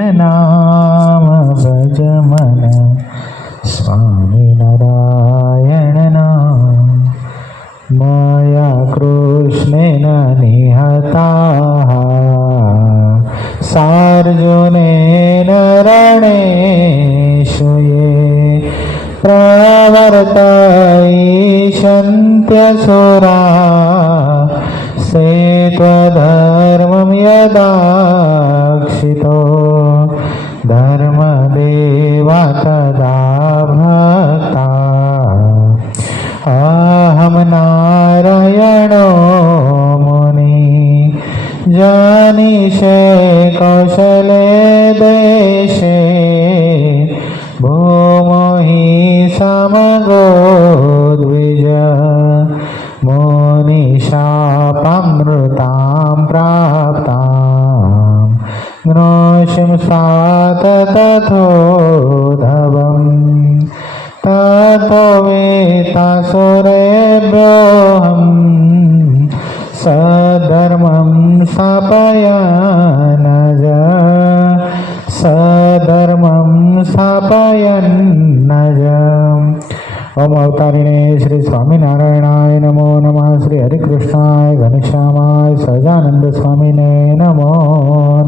નામ ભજ મન સ્વામી નારાયણ નામ મયા કૃષ્ણેન નિહતા સાર્જુનેન રણેશુયે પ્રવર્તયિષ્યન્ત્યસુરા સેત્વધર્મં યદાક્ષિતો ધર્મદેવા તદા ભક્તા અહમ નારાયણો મુનિ જાનિષે કૌશલે દેશે ભૂમોહિ સમગો દ્વિજ મુનિશાપમૃતાં પ્રાપ્તાં જ્ઞોષિં સાત તથોધવં તતો વેતાસુરેભ્યોऽહં સધર્મં સ્થાપયન્નજ સધર્મં સ્થાપયન્નજ. ઓમ અવતારિણે શ્રી સ્વામિનારાયણાય નમો નમઃ. શ્રી હરિકૃષ્ણાય ઘનશ્યામાય સહજાનંદ સ્વામીને નમો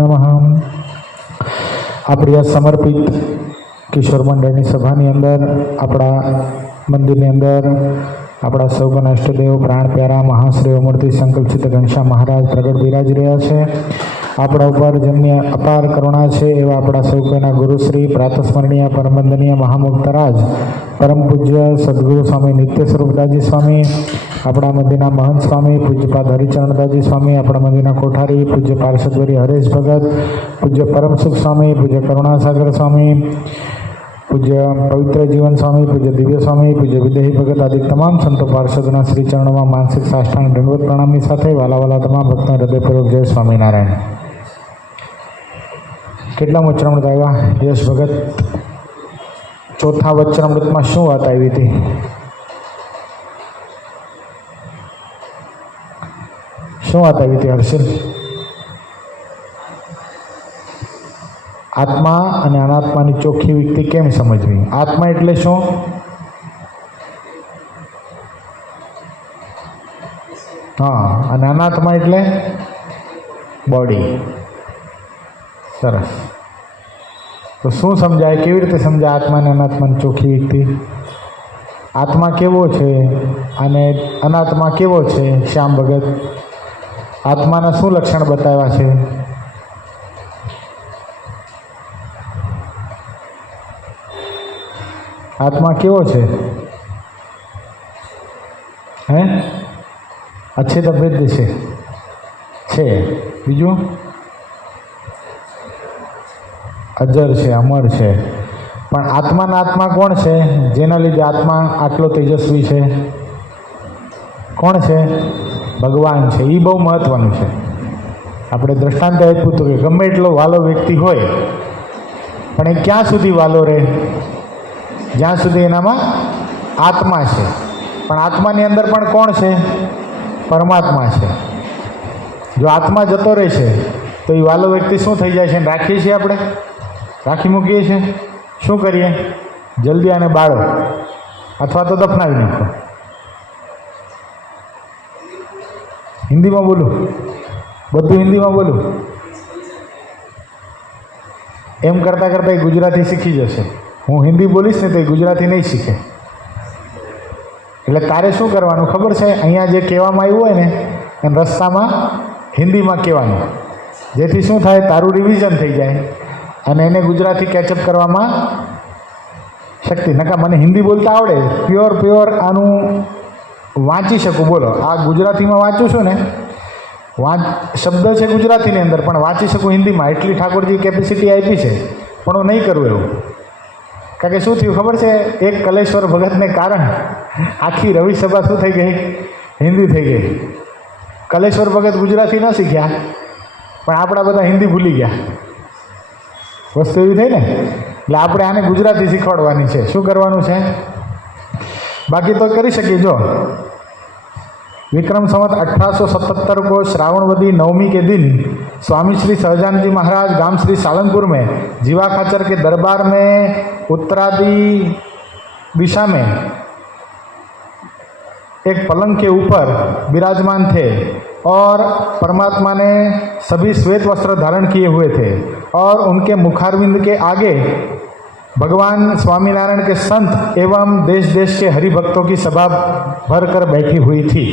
નમઃ. આ પ્રિય સમર્પિત કિશોર મંડળની સભાની અંદર આપણા મંદિરની અંદર આપણા સૌગના ઇષ્ટદેવ પ્રાણ પ્યારા મહાશ્રી મૂર્તિ સંકલ્પિત ઘનશ્યામ મહારાજ પ્રગટ બિરાજી રહ્યા છે. આપણા ઉપર જેમની અપાર કરુણા છે એવા આપણા સૌના ગુરુશ્રી પ્રાતસ્મરણીય પરમવંદનીય મહામુક્તરાજ પરમ પૂજ્ય સદગુરુ સ્વામી નિત્ય સ્વરૂપદાસજી સ્વામી, આપણા મંદિરના મહંત સ્વામી પૂજ્યપાદ હરિચરણદાસજી સ્વામી, આપણા મંદિરના કોઠારી પૂજ્ય પાર્ષદવરી હરેશ ભગત, પૂજ્ય પરમસુખ સ્વામી, પૂજ્ય કરુણાસાગર સ્વામી, પૂજ્ય પવિત્ર જીવન સ્વામી, પૂજ્ય દિવ્ય સ્વામી, પૂજ્ય વિદેહી ભગત આદિ તમામ સંતો પાર્ષદોના શ્રી ચરણોમાં માનસિક સાષ્ટાંગ દંડવત પ્રણામની સાથે વાલા તમામ ભક્તોને હૃદયપૂર્વક જય સ્વામિનારાયણ. કેટલા વચનામૃત આવ્યા યશ ભગત? ચોથા વચનામૃતમાં શું વાત આવી હતી? શું વાત આવી હતી હર્ષિલ? આત્મા અને અનાત્માની ચોખ્ખી વ્યક્તિ કેમ સમજવી? આત્મા એટલે શું? હા, અને અનાત્મા એટલે બોડી. સરસ. તો શું સમજાય, કેવી રીતે સમજાય આત્મા અને અનાત્માની ચોખ્ખી વ્યક્તિ? આત્મા કેવો છે અને અનાત્મા કેવો છે? શ્યામ ભગત, આત્માના શું લક્ષણ બતાવ્યા છે? આત્મા કેવો છે? હે? અચ્છે તબિયત છે. બીજું અજર છે, અમર છે. પણ આત્માના આત્મા કોણ છે? જેના લીધે આત્મા આટલો તેજસ્વી છે કોણ છે? ભગવાન છે. એ બહુ મહત્વનું છે. આપણે દ્રષ્ટાંત આપ્યું હતું કે ગમે એટલો વાલો વ્યક્તિ હોય પણ એ ક્યાં સુધી વાલો રહે? જ્યાં સુધી એનામાં આત્મા છે. પણ આત્માની અંદર પણ કોણ છે? પરમાત્મા છે. જો આત્મા જતો રહેશે તો એ વાલો વ્યક્તિ શું થઈ જાય છે? રાખીએ છીએ આપણે, રાખી મૂકીએ છીએ. શું કરીએ? જલ્દી આને બાળો અથવા તો દફનાવી નાખો. હિન્દીમાં બોલું, બધું હિન્દીમાં બોલું. એમ કરતાં કરતાં એ ગુજરાતી શીખી જશે. હું હિન્દી બોલીશ ને તો એ ગુજરાતી નહીં શીખે. એટલે તારે શું કરવાનું ખબર છે? અહીંયા જે કહેવામાં આવ્યું હોય ને એને રસ્તામાં હિન્દીમાં કહેવાનું, જેથી શું થાય? તારું રિવિઝન થઈ જાય અને એને ગુજરાતી કેચઅપ કરવામાં શક્તિ. નકા મને હિન્દી બોલતા આવડે, પ્યોર આનું વાંચી શકું. બોલો, આ ગુજરાતીમાં વાંચું છું ને, શબ્દ છે ગુજરાતીની અંદર પણ વાંચી શકું હિન્દીમાં. એટલી ઠાકોરજી કેપેસિટી આપી છે. પણ હું નહીં કરું એવું. કારણ કે શું થયું ખબર છે? એક કલેશ્વર ભગતને કારણ આખી રવિ સભા શું થઈ ગઈ? હિન્દી થઈ ગઈ. કલેશ્વર ભગત ગુજરાતી ન શીખ્યા પણ આપણા બધા હિન્દી ભૂલી ગયા. વસ્તુ એવી થઈ ને. એટલે આપણે આને ગુજરાતી શીખવાડવાની છે. શું કરવાનું છે? બાકી તો કરી શકીએ. જો विक्रम संवत 1877 को श्रावणवदी 9वीं के दिन स्वामी श्री सहजानंद जी महाराज गांव श्री सालंगपुर में जीवा खाचर के दरबार में उत्तरादि दिशा में एक पलंग के ऊपर विराजमान थे और परमात्मा ने सभी श्वेत वस्त्र धारण किए हुए थे और उनके मुखारविंद के आगे भगवान स्वामीनारायण के संत एवं देश देश के हरिभक्तों की सभा भर कर बैठी हुई थी।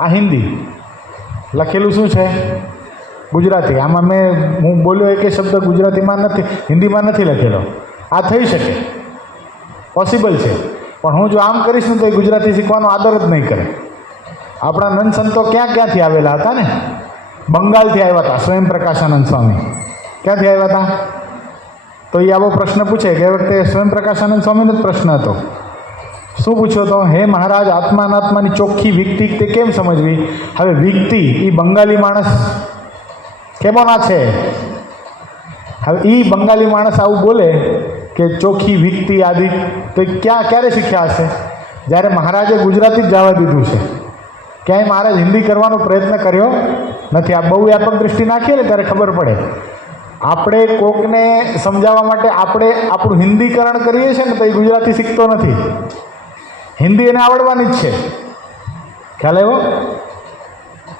आ हिंदी लखेलू शू है गुजराती। आम मैं हूँ बोल्यो एक शब्द गुजराती में नहीं, हिंदी में नहीं लखेलो। आ थई शके, पॉसिबल है, पण हूँ जो आम करीश ने तो गुजराती शीखवानो आदर ज नहीं करे। अपना नंद संतो क्या आवेला था ने, बंगाल थी आव्या था। स्वयं प्रकाशानंद स्वामी क्या आव्या था? तो ये आवो प्रश्न पूछे गए वखते स्वयं प्रकाशानंद स्वामी नो प्रश्न हतो। શું પૂછ્યો તો? હે મહારાજ, આત્મા અનાત્માની ચોખ્ખી વિકતિ તે કેમ સમજવી? હવે વિકતિ એ બંગાળી માણસ કેમોના છે? હવે એ બંગાળી માણસ આવું બોલે કે ચોખ્ખી વિકતિ આદિ, તો ક્યારે શીખ્યા હશે? જ્યારે મહારાજે ગુજરાતી જ જવા દીધું છે, ક્યાંય મહારાજ હિન્દી કરવાનો પ્રયત્ન કર્યો નથી। આ બહુ વ્યાપક દૃષ્ટિ નાખીએ ને ત્યારે ખબર પડે। આપણે કોકને સમજાવવા માટે આપણે આપણું હિન્દીકરણ કરીએ છીએ ને તો એ ગુજરાતી શીખતો નથી। हिंदी એને આવડવાની જ છે, ખ્યાલ આવ્યો?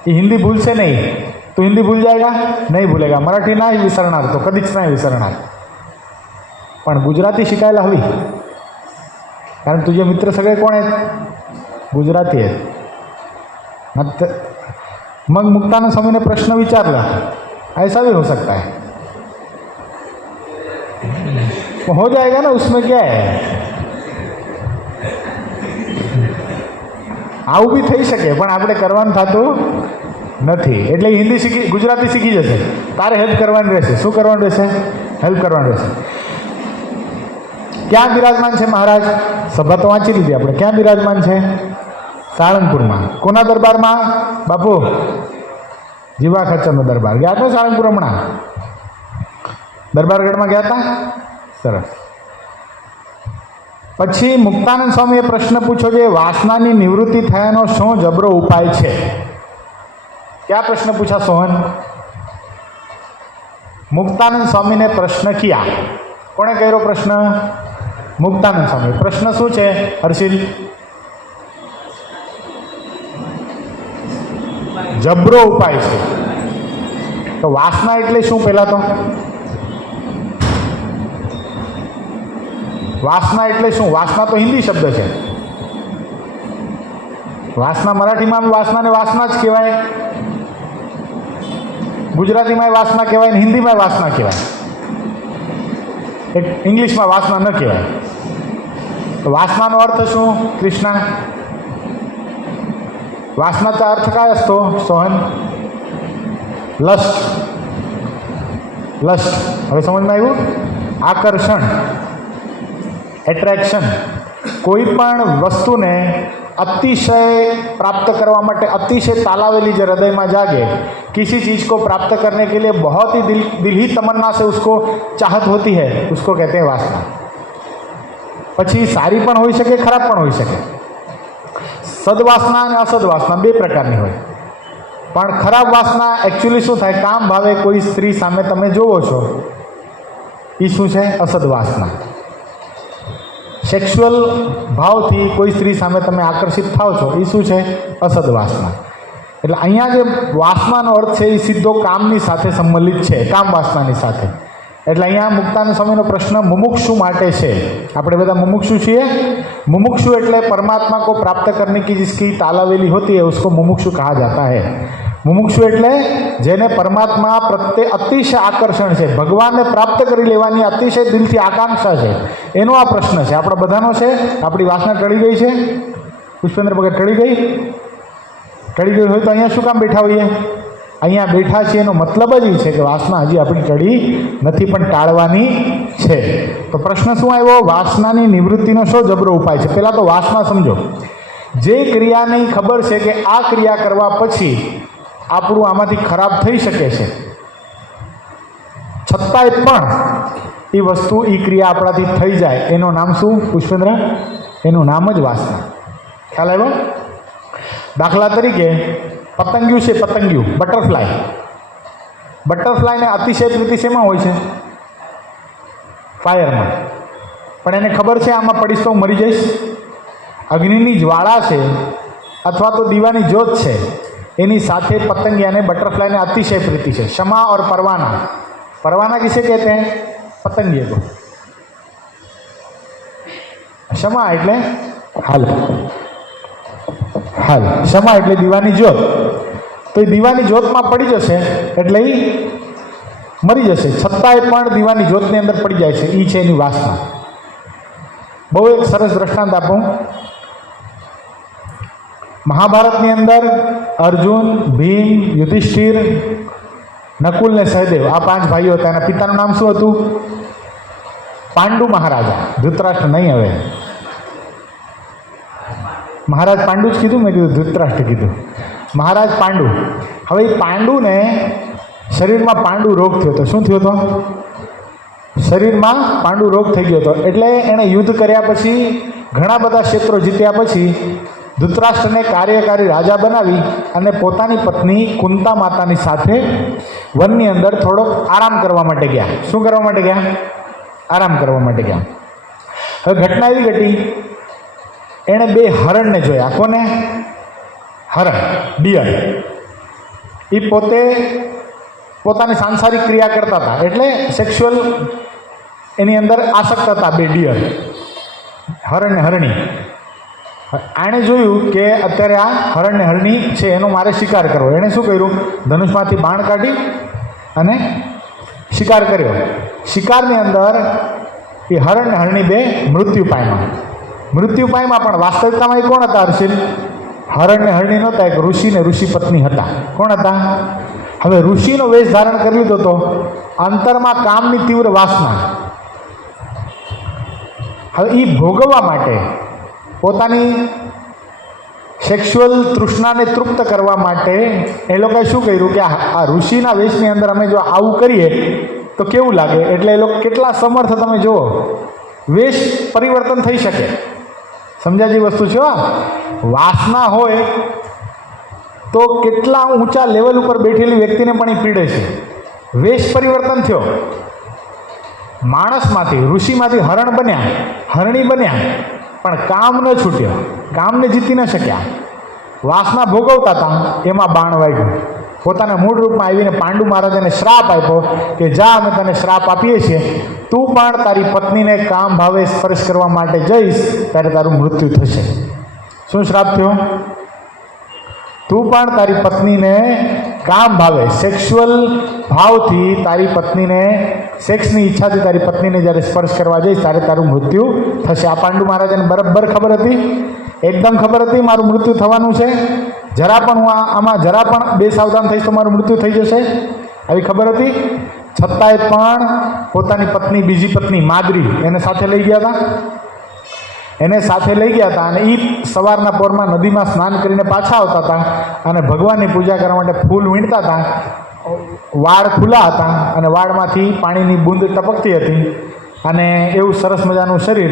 એ हिंदी ભૂલશે નહીં તો हिंदी भूल जाएगा? नहीं भूलेगा। मराठी ना विसरणार, तो कधीच नाही विसरणार। पण गुजराती शिकायला हवी, कारण तुझे मित्र सगळे कोण आहेत? गुजराती आहेत। मग मुक्तानंद स्वामीने प्रश्न विचारला, ऐसा भी हो सकता है? हो जाएगा ना, उसमें क्या है? આવું બી થઈ શકે, પણ આપણે કરવાનું થતું નથી। એટલે હિન્દી શીખી, ગુજરાતી શીખી જશે, તારે હેલ્પ કરવાની રહેશે। શું કરવાનું રહેશે? હેલ્પ કરવાનું રહેશે। ક્યાં બિરાજમાન છે મહારાજ? સભા તો વાંચી લીધી આપણે। ક્યાં બિરાજમાન છે? સાળંગપુરમાં। કોના દરબારમાં? બાપુ જીવા ખચ્ચરનો દરબાર। ગયા તો સાળંગપુર હમણાં? દરબારગઢમાં ગયા હતા? સરસ। પછી મુક્તાનંદ સ્વામીએ પ્રશ્ન પૂછ્યો છે, વાસનાની નિવૃત્તિ થયાનો શું જબરો ઉપાય છે? क्या प्रश्न पूछा सोहन? मुक्तानंद स्वामी ने प्रश्न किया। कोने कर्यो प्रश्न? मुक्तानंद स्वामी। प्रश्न शू है हर्षिल? जबरो उपाय है। तो वासना एटले शू? पहला तो वासना एटले शू? वासना तो हिंदी शब्द है। वासना मराठी में वासना ने वासना ज कहेवाय, गुजराती में वासना कहेवाय, हिंदी में वासना कहेवाय, एक इंग्लिश में वासना न कहेवाय। तो वासना नो अर्थ शू? कृष्णा। वासनाचा अर्थ काय असतो सोहन? लस्ट। लस्ट हवे समझ में आव्युं? आकर्षण, एट्रेक्शन। कोईपण वस्तु ने अतिशय प्राप्त करवा माटे अतिशय तालावेली जो हृदय में जागे, किसी चीज़ को प्राप्त करने के लिए बहुत ही दिल ही तमन्ना से उसको चाहत होती है, उसको कहते हैं वासना। पछी सारी पण होई शके, खराब पण होई शके। सद्वासना और असद्वासना बे प्रकारनी होय। पण खराब वासना एक्चुअली शू थाय? काम भावे कोई स्त्री सामे तमे जोवो छो, ई शू छे? असद्वासना। सेक्शुअल भाव थी कोई स्त्री सामे तमे आकर्षित थाओ छो, ई शू छे? असद्वासना। એટલે અહીંયા જે વાસનાનો અર્થ છે એ સીધો કામની સાથે સંબંધિત છે, કામ વાસનાની સાથે। એટલે અહીંયા મુક્તાનંદ સ્વામીનો પ્રશ્ન મુમુક્ષુ માટે છે। આપણે બધા મુમુક્ષુ છીએ। मुमुक्षु એટલે परमात्मा को प्राप्त करने की जिसकी तालावेली होती है उसको मुमुक्षु कहा जाता है। मुमुक्षु એટલે જેને પરમાત્મા પ્રત્યે અતિશય આકર્ષણ છે, ભગવાનને પ્રાપ્ત કરી લેવાની અતિશય દિલથી આકાંક્ષા છે, એનો આ પ્રશ્ન છે। આપણા બધાનો છે। આપણી વાસના ટળી ગઈ છે? પુષ્પેન્દ્ર ભગત ટળી ગઈ? ટળી ગઈ હોય તો અહીંયા શું કામ બેઠા હોઈએ? અહીંયા બેઠા છીએ એનો મતલબ જ એ છે કે વાસના હજી આપણી ટળી નથી, પણ ટાળવાની છે। તો પ્રશ્ન શું આવ્યો? વાસનાની નિવૃત્તિનો શો જબરો ઉપાય છે? પહેલાં તો વાસના સમજો। જે ક્રિયાની ખબર છે કે આ ક્રિયા કરવા પછી આપણું આમાંથી ખરાબ થઈ શકે છે, છતાંય પણ એ વસ્તુ એ ક્રિયા આપણાથી થઈ જાય, એનું નામ શું પુષ્પેન્દ્ર? એનું નામ જ વાસના। ખ્યાલ આવ્યો? દાખલા તરીકે પતંગિયું છે, પતંગિયું બટરફ્લાય, બટરફ્લાયને અતિશય પ્રીતિ શેમાં હોય છે? ફાયરમાં. પણ એને ખબર છે આમાં પડીશ તો હું મરી જઈશ. અગ્નિની જ્વાળા છે અથવા તો દીવાની જ્યોત છે, એની સાથે પતંગિયાને બટરफ्लाई अतिशय प्रीति है. क्षमा और परवाना. परवाना किसे कहते हैं? पतंगिए को. क्षमा એટલે હાલ હાલ, क्षमा એટલે દીવાની જ્યોત. તો એ દીવાની જ્યોતમાં પડી જશે એટલે એ મરી જશે, છતાંય પણ દીવાની જ્યોતની અંદર પડી જાય છે. એ છે એની વાસના. બહુ એક સરસ દ્રષ્ટાંત આપું. મહાભારતની અંદર અર્જુન, ભીમ, યુધિષ્ઠિર, નકુલ ને સહદેવ આ 5 ભાઈઓ હતા. એના પિતાનું નામ શું હતું? પાંડુ મહારાજા. ધૃતરાષ્ટ્ર નહીં. હવે મહારાજ પાંડુ જ કીધું, મેં કીધું ધૃતરાષ્ટ્ર કીધું. મહારાજ પાંડુ. હવે એ પાંડુને શરીરમાં પાંડુ રોગ થયો હતો. શું થયો હતો? શરીરમાં પાંડુ રોગ થઈ ગયો હતો. એટલે એણે યુદ્ધ કર્યા પછી, ઘણા બધા ક્ષેત્રો જીત્યા પછી ધૃતરાષ્ટ્રને કાર્યકારી રાજા બનાવી અને પોતાની પત્ની કુંતા માતાની સાથે વનની અંદર થોડોક આરામ કરવા માટે ગયા. શું કરવા માટે ગયા? આરામ કરવા માટે ગયા. હવે ઘટના એવી ઘટી, એણે 2 હરણને જોયા. કોને? હરણ, ડિયર. એ પોતે પોતાની સાંસારિક ક્રિયા કરતા હતા, એટલે સેક્સ્યુઅલ એની અંદર આસક્ત હતા 2 ડિયર, હરણ ને હરણી. આણે જોયું કે અત્યારે આ હરણ ને હરણી છે, એનો મારે શિકાર કરવો. એણે શું કર્યું? ધનુષમાંથી બાણ કાઢી અને શિકાર કર્યો. શિકારની અંદર એ હરણ ને હરણી 2 મૃત્યુ પામ્યા. મૃત્યુ પામ્યા, પણ વાસ્તવિકતામાં એ કોણ હતા? હર્ષિલ, હરણ ને હરણી નહોતા, એક ઋષિ ને ઋષિ પત્ની હતા. કોણ હતા? હવે ઋષિનો વેશ ધારણ કરી લીધો તો અંતરમાં કામની તીવ્ર વાસના. હવે એ ભોગવવા માટે, પોતાની સેક્સ્યુઅલ તૃષ્ણાને તૃપ્ત કરવા માટે એ લોકોએ શું કર્યું કે આ ઋષિના વેશની અંદર અમે જો આવું કરીએ તો કેવું લાગે? એટલે એ લોકો કેટલા સમર્થ તમે જુઓ. વેશ પરિવર્તન થઈ શકે. સમજાજી વસ્તુ છે. વાસના હોય તો કેટલા ઊંચા લેવલ ઉપર બેઠેલી વ્યક્તિને પણ એ પીડે છે. વેશ પરિવર્તન થયો. માણસમાંથી, ઋષિમાંથી હરણ બન્યા, હરણી બન્યા, પણ કામ ન છૂટ્યો, કામને જીતી ન શક્યા. વાસના ભોગવતા હતા, એમાં બાણ વાગ્યું. પોતાના મૂળ રૂપમાં આવીને પાંડુ મહારાજાને શ્રાપ આપ્યો કે જા, અમે તને શ્રાપ આપીએ છીએ, તું પણ તારી પત્નીને કામ ભાવે સ્પર્શ કરવા માટે જઈશ ત્યારે તારું મૃત્યુ થશે. શું શ્રાપ થયો? તું પણ તારી પત્નીને કામ ભાવે, સેક્સ્યુઅલ ભાવથી તારી પત્નીને, સેક્સની ઈચ્છાથી તારી પત્નીને જ્યારે સ્પર્શ કરવા જઈશ ત્યારે તારું મૃત્યુ થશે. આ પાંડુ મહારાજાને બરાબર ખબર હતી, એકદમ ખબર હતી મારું મૃત્યુ થવાનું છે. જરા પણ હું આમાં જરા પણ બેસાવધાન થઈશ તો મારું મૃત્યુ થઈ જશે, આવી ખબર હતી. છતાંય પણ પોતાની પત્ની, બીજી પત્ની માદ્રી, એને સાથે લઈ ગયા હતા. એને સાથે લઈ ગયા હતા અને એ સવારના પોરમાં નદીમાં સ્નાન કરીને પાછા આવતા હતા અને ભગવાનની પૂજા કરવા માટે ફૂલ વીણતા હતા. વાળ ખુલ્લા હતા અને વાળમાંથી પાણીની બૂંદ ટપકતી હતી અને એવું સરસ મજાનું શરીર.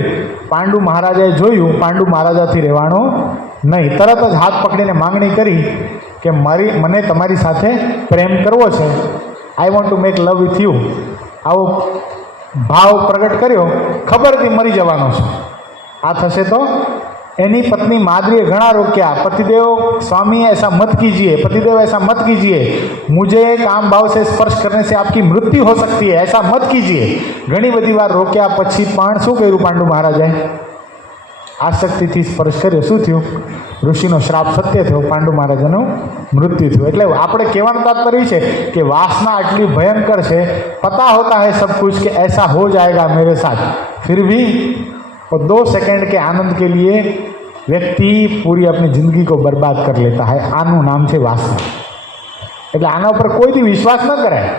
પાંડુ મહારાજાએ જોયું પાંડુ મહારાજાથી રહેવાનું નહીં. તરત જ હાથ પકડીને માંગણી કરી કે મને તમારી સાથે પ્રેમ કરવો છે. I want to make love with you. આવો ભાવ પ્રગટ કર્યો. ખબર હતી મરી જવાનો છે, આ થશે તો. એની પત્ની माद्रिये घना रोक्या, पतिदेव स्वामी ऐसा मत कीजिए, पतिदेव ऐसा मत कीजिए, मुझे काम भाव से स्पर्श करने से आपकी मृत्यु हो सकती है, ऐसा मत कीजिए. घनी बधी वार रोक्या पछी पण शुं कर्युं પાંડુ મહારાજાએ? आसक्तिथी स्पर्श कर्यो. शुं थयुं? ऋषिनो श्राप सत्य थयो, પાંડુ મહારાજાનું मृत्यु थयुं. એટલે આપણે કહેવાનું તાત્પર્ય છે કે વાસના આટલી ભયંકર છે. पता होता है सब कुछ कि ऐसा हो जाएगा मेरे साथ, फिर भी और 2 सेकंड के आनंद के लिए व्यक्ति पूरी अपनी जिंदगी को बर्बाद कर लेता है. आनु नाम है वासना. એટલે આના ઉપર કોઈથી વિશ્વાસ ન કરાય,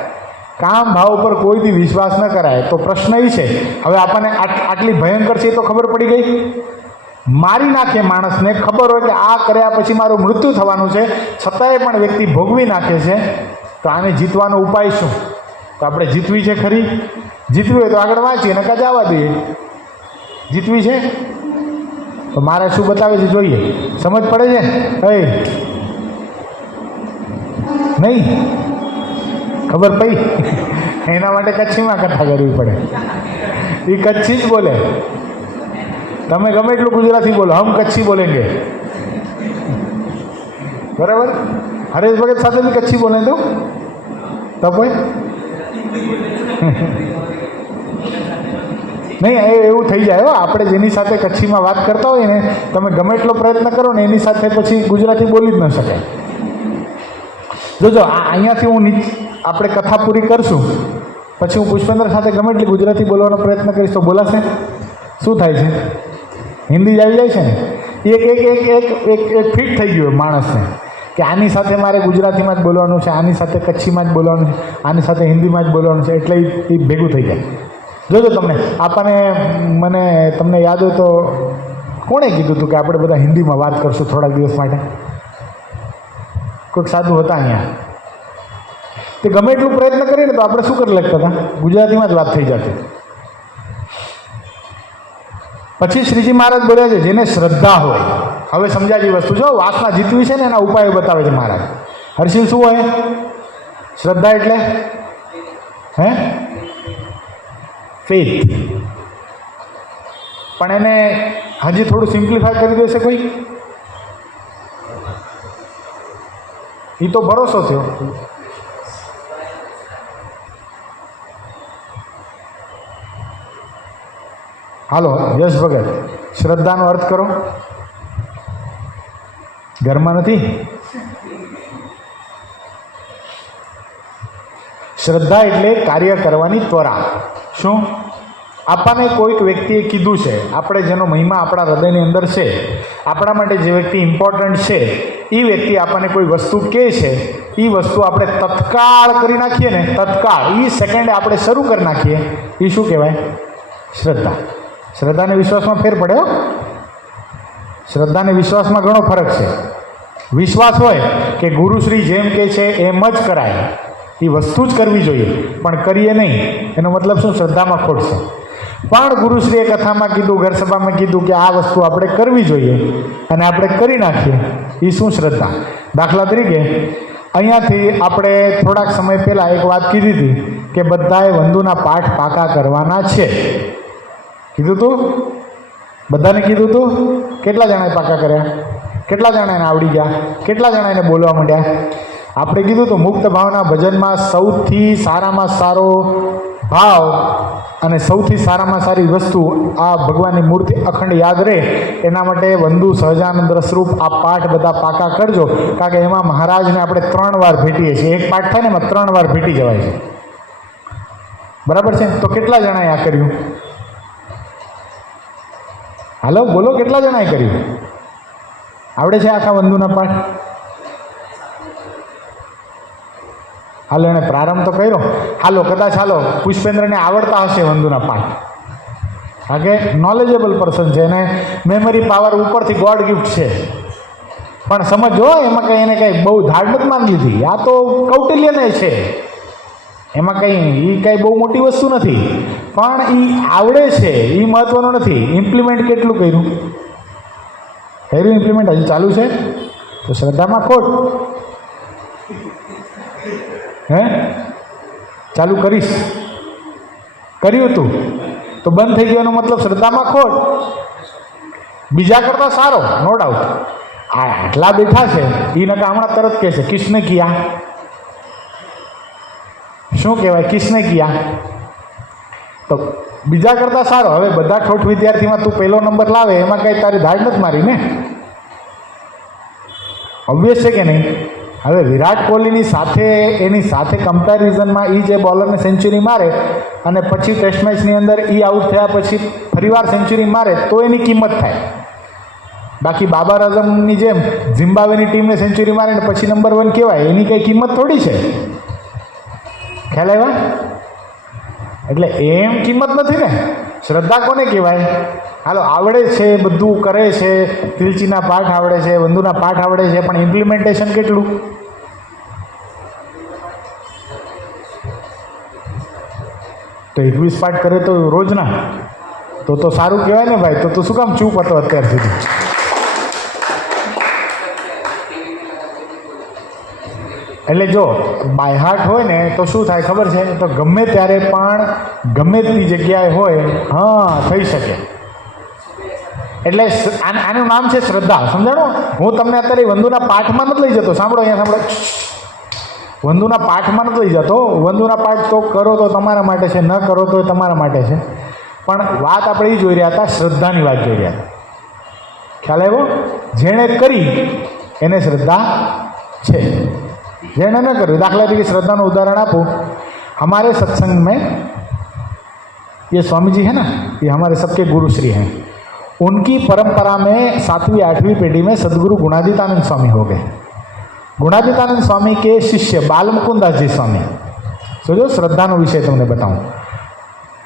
કામ ભાવ ઉપર કોઈથી વિશ્વાસ ન કરાય. તો પ્રશ્ન એ છે, હવે આપણને આટલી ભયંકર છે તો ખબર પડી ગઈ. મારી નાખે માણસને, ખબર હોય કે આ કર્યા પછી મારું મૃત્યુ થવાનું છે, છતાંય પણ વ્યક્તિ ભોગવી નાખે છે. તો આને જીતવાનો ઉપાય શું? તો આપણે જીતવી છે ખરી? જીતવી હોય તો આગળ વાંચીએ, નકા જવા દઈએ. જીતવી છે તો મારે શું બતાવે છે જોઈએ. સમજ પડે છે? નહીં ખબર પડી? એના માટે કચ્છીમાં કથા કરવી પડે. એ કચ્છી જ બોલે. તમે ગમે એટલું ગુજરાતી બોલો, હમ કચ્છી બોલેંગે, બરાબર? હરેશ ભગત સાથે બી કચ્છી બોલે તો ભાઈ નહીં, એવું થઈ જાય. આપણે જેની સાથે કચ્છીમાં વાત કરતા હોય ને, તમે ગમે એટલો પ્રયત્ન કરો ને, એની સાથે પછી ગુજરાતી બોલી જ ન શકાય. જોજો, અહીંયાથી હું આપણે કથા પૂરી કરશું, પછી હું પુષ્પેન્દ્ર સાથે ગમે એટલી ગુજરાતી બોલવાનો પ્રયત્ન કરીશ તો બોલાશે? શું થાય છે? હિન્દી જ આવી જાય છે ને. એક એક એક એક એક એક ફિટ થઈ ગયું માણસને કે આની સાથે મારે ગુજરાતીમાં જ બોલવાનું છે, આની સાથે કચ્છીમાં જ બોલવાનું છે, આની સાથે હિન્દીમાં જ બોલવાનું છે, એટલે એ ભેગું થઈ જાય. જોજો તમને તમને યાદ હોય તો કોણે કીધું હતું કે આપણે બધા હિન્દીમાં વાત કરશું થોડાક દિવસ માટે? કોઈક સાધુ હતા અહીંયા, તે ગમે એટલું પ્રયત્ન કરીને તો આપણે શું કરી લખતા હતા? ગુજરાતીમાં જ વાત થઈ જતી. પછી શ્રીજી મહારાજ બોલ્યા છે, જેને શ્રદ્ધા હોય, હવે સમજાજી વસ્તુ જો વાસના જીતવી છે ને એના ઉપાયો બતાવે છે મહારાજ. હર્ષિલ શું હોય શ્રદ્ધા એટલે? ફેથ. પણ એને હજી થોડું સિમ્પ્લિફાય કરી દેશે કોઈ? એ તો ભરોસો થયો. હાલો યશ ભગત, શ્રદ્ધાનો અર્થ કરો. ઘરમાં નથી? શ્રદ્ધા એટલે કાર્ય કરવાની ત્વરા. શું? આપણને કોઈક વ્યક્તિએ કીધું છે, આપણે જેનો મહિમા આપણા હૃદયની અંદર છે, આપણા માટે જે વ્યક્તિ ઇમ્પોર્ટન્ટ છે, એ વ્યક્તિ આપણને કોઈ વસ્તુ કહે છે, એ વસ્તુ આપણે તત્કાળ કરી નાખીએ ને, તત્કાળ એ સેકન્ડે આપણે શરૂ કરી નાખીએ, એ શું કહેવાય? શ્રદ્ધા. શ્રદ્ધાને વિશ્વાસમાં ફેર પડ્યો. શ્રદ્ધાને વિશ્વાસમાં ઘણો ફરક છે. વિશ્વાસ હોય કે ગુરુશ્રી જેમ કહે છે એમ જ કરાય, એ વસ્તુ જ કરવી જોઈએ, પણ કરીએ નહીં, એનો મતલબ શું? શ્રદ્ધામાં ખોટ છે. પણ ગુરુશ્રીએ કથામાં કીધું, ઘર સભામાં કીધું કે આ વસ્તુ આપણે કરવી જોઈએ અને આપણે કરી નાખીએ, એ શું? શ્રદ્ધા. દાખલા તરીકે અહીંયાથી આપણે થોડાક સમય પહેલાં એક વાત કીધી હતી કે બધાએ વંદુના પાઠ પાકા કરવાના છે. કીધું તું? બધાને કીધું તું? કેટલા જણાએ પાકા કર્યા? કેટલા જણાને આવડી ગયા? કેટલા જણા એને બોલવા માંડ્યા? આપણે કીધું તો મુક્ત ભાવના ભજનમાં સૌથી સારામાં સારો ભાવ અને સૌથી સારામાં સારી વસ્તુ આ ભગવાનની મૂર્તિ અખંડ યાદ રહે એના માટે વંદુ સહજાનંદ રસરૂપ આ પાઠ બધા પાકા કરજો. કારણ કે એમાં મહારાજને આપણે 3 વાર ભેટીએ છીએ. એક પાઠ થાય ને એમાં 3 વાર ભેટી જવાય છે. બરાબર છે? તો કેટલા જણાએ આ કર્યું? હાલો બોલો, કેટલા જણાએ કર્યું? આવડે છે આખા વંદુના પાઠ? હાલો એણે પ્રારંભ તો કર્યો. હાલો કદાચ હાલો પુષ્પેન્દ્રને આવડતા હશે વંદુના પાઠ, કારણ કે નોલેજેબલ પર્સન છે, એને મેમરી પાવર ઉપરથી ગોડ ગિફ્ટ છે. પણ સમજો, એમાં કંઈ એને કંઈ બહુ ધાડ નથી માંગી લીધી. આ તો કૌટિલ્યને છે, એમાં કંઈ બહુ મોટી વસ્તુ નથી. પણ એ આવડે છે એ મહત્વનું નથી. ઇમ્પ્લિમેન્ટ કેટલું કર્યું? ઇમ્પ્લિમેન્ટ હજી ચાલુ છે. તો શ્રદ્ધામાં ખોટ. ચાલુ કરીશ, કર્યું હતું તો બંધ થઈ ગયો, એનો મતલબ શ્રદ્ધામાં ખોટ. બીજા કરતા સારો, નો ડાઉટ. આટલા બેઠા છે એ નકા હમણાં તરત કહે છે કિસને કિયા. શું કહેવાય? કિસને કિયા. તો બીજા કરતા સારો. હવે બધા ઠોઠ વિદ્યાર્થીમાં તું પહેલો નંબર લાવે એમાં કઈ તારી ધાડ નથી મારી ને? ઓબ્વિયસ છે કે નહીં? હવે વિરાટ કોહલીની સાથે એની સાથે કમ્પેરિઝનમાં એ જે બોલરને સેન્ચુરી મારે અને પછી ટેસ્ટ મેચની અંદર એ આઉટ થયા પછી ફરીવાર સેન્ચુરી મારે તો એની કિંમત થાય. બાકી બાબર આઝમની જેમ ઝિમ્બાબ્વેની ટીમને સેન્ચુરી મારે ને પછી નંબર 1 કહેવાય, એની કંઈ કિંમત થોડી છે. ખ્યાલ આવ્યા? એટલે એમ કિંમત નથી ને. શ્રદ્ધા કોને કહેવાય? હાલો આવડે છે, બધું કરે છે, તિલચીના પાઠ આવડે છે, વંદુના પાઠ આવડે છે, પણ ઇમ્પ્લિમેન્ટેશન કેટલું? તો 21 પાઠ કરે તો રોજના તો સારું કહેવાય ને ભાઈ. તો શું કામ ચૂપ હતો અત્યાર સુધી? એટલે જો બાય હાર્ટ હોય ને તો શું થાય ખબર છે? તો ગમે ત્યારે પણ ગમે તે જગ્યાએ હોય, હા, થઈ શકે. એટલે આનું નામ છે શ્રદ્ધા. સમજાણો? હું તમને અત્યારે વંદુના પાઠમાં નથી લઈ જતો. સાંભળો, અહીંયા સાંભળો. વંદુના પાઠમાં નથી લઈ જતો. વંદુના પાઠ તો કરો તો તમારા માટે છે, ન કરો તો તમારા માટે છે. પણ વાત આપણે એ જોઈ રહ્યા હતા, શ્રદ્ધાની વાત જોઈ રહ્યા હતા. ખ્યાલ આવ્યો? જેણે કરી એને શ્રદ્ધા છે, જેણે न કર્યું. दाखला तरीके श्रद्धा નું उदाहरण आपू. हमारे सत्संग में ये स्वामी जी है ना, ये हमारे सबके गुरु श्री हैं. उनकी परंपरा में 7वीं 8वीं पीढ़ी में सदगुरु गुणातीतानंद स्वामी हो गए. गुणातीतानंद स्वामी के शिष्य बाल मुकुंदास जी स्वामी. सोचो, श्रद्धा नो विषय तुमने बताऊं.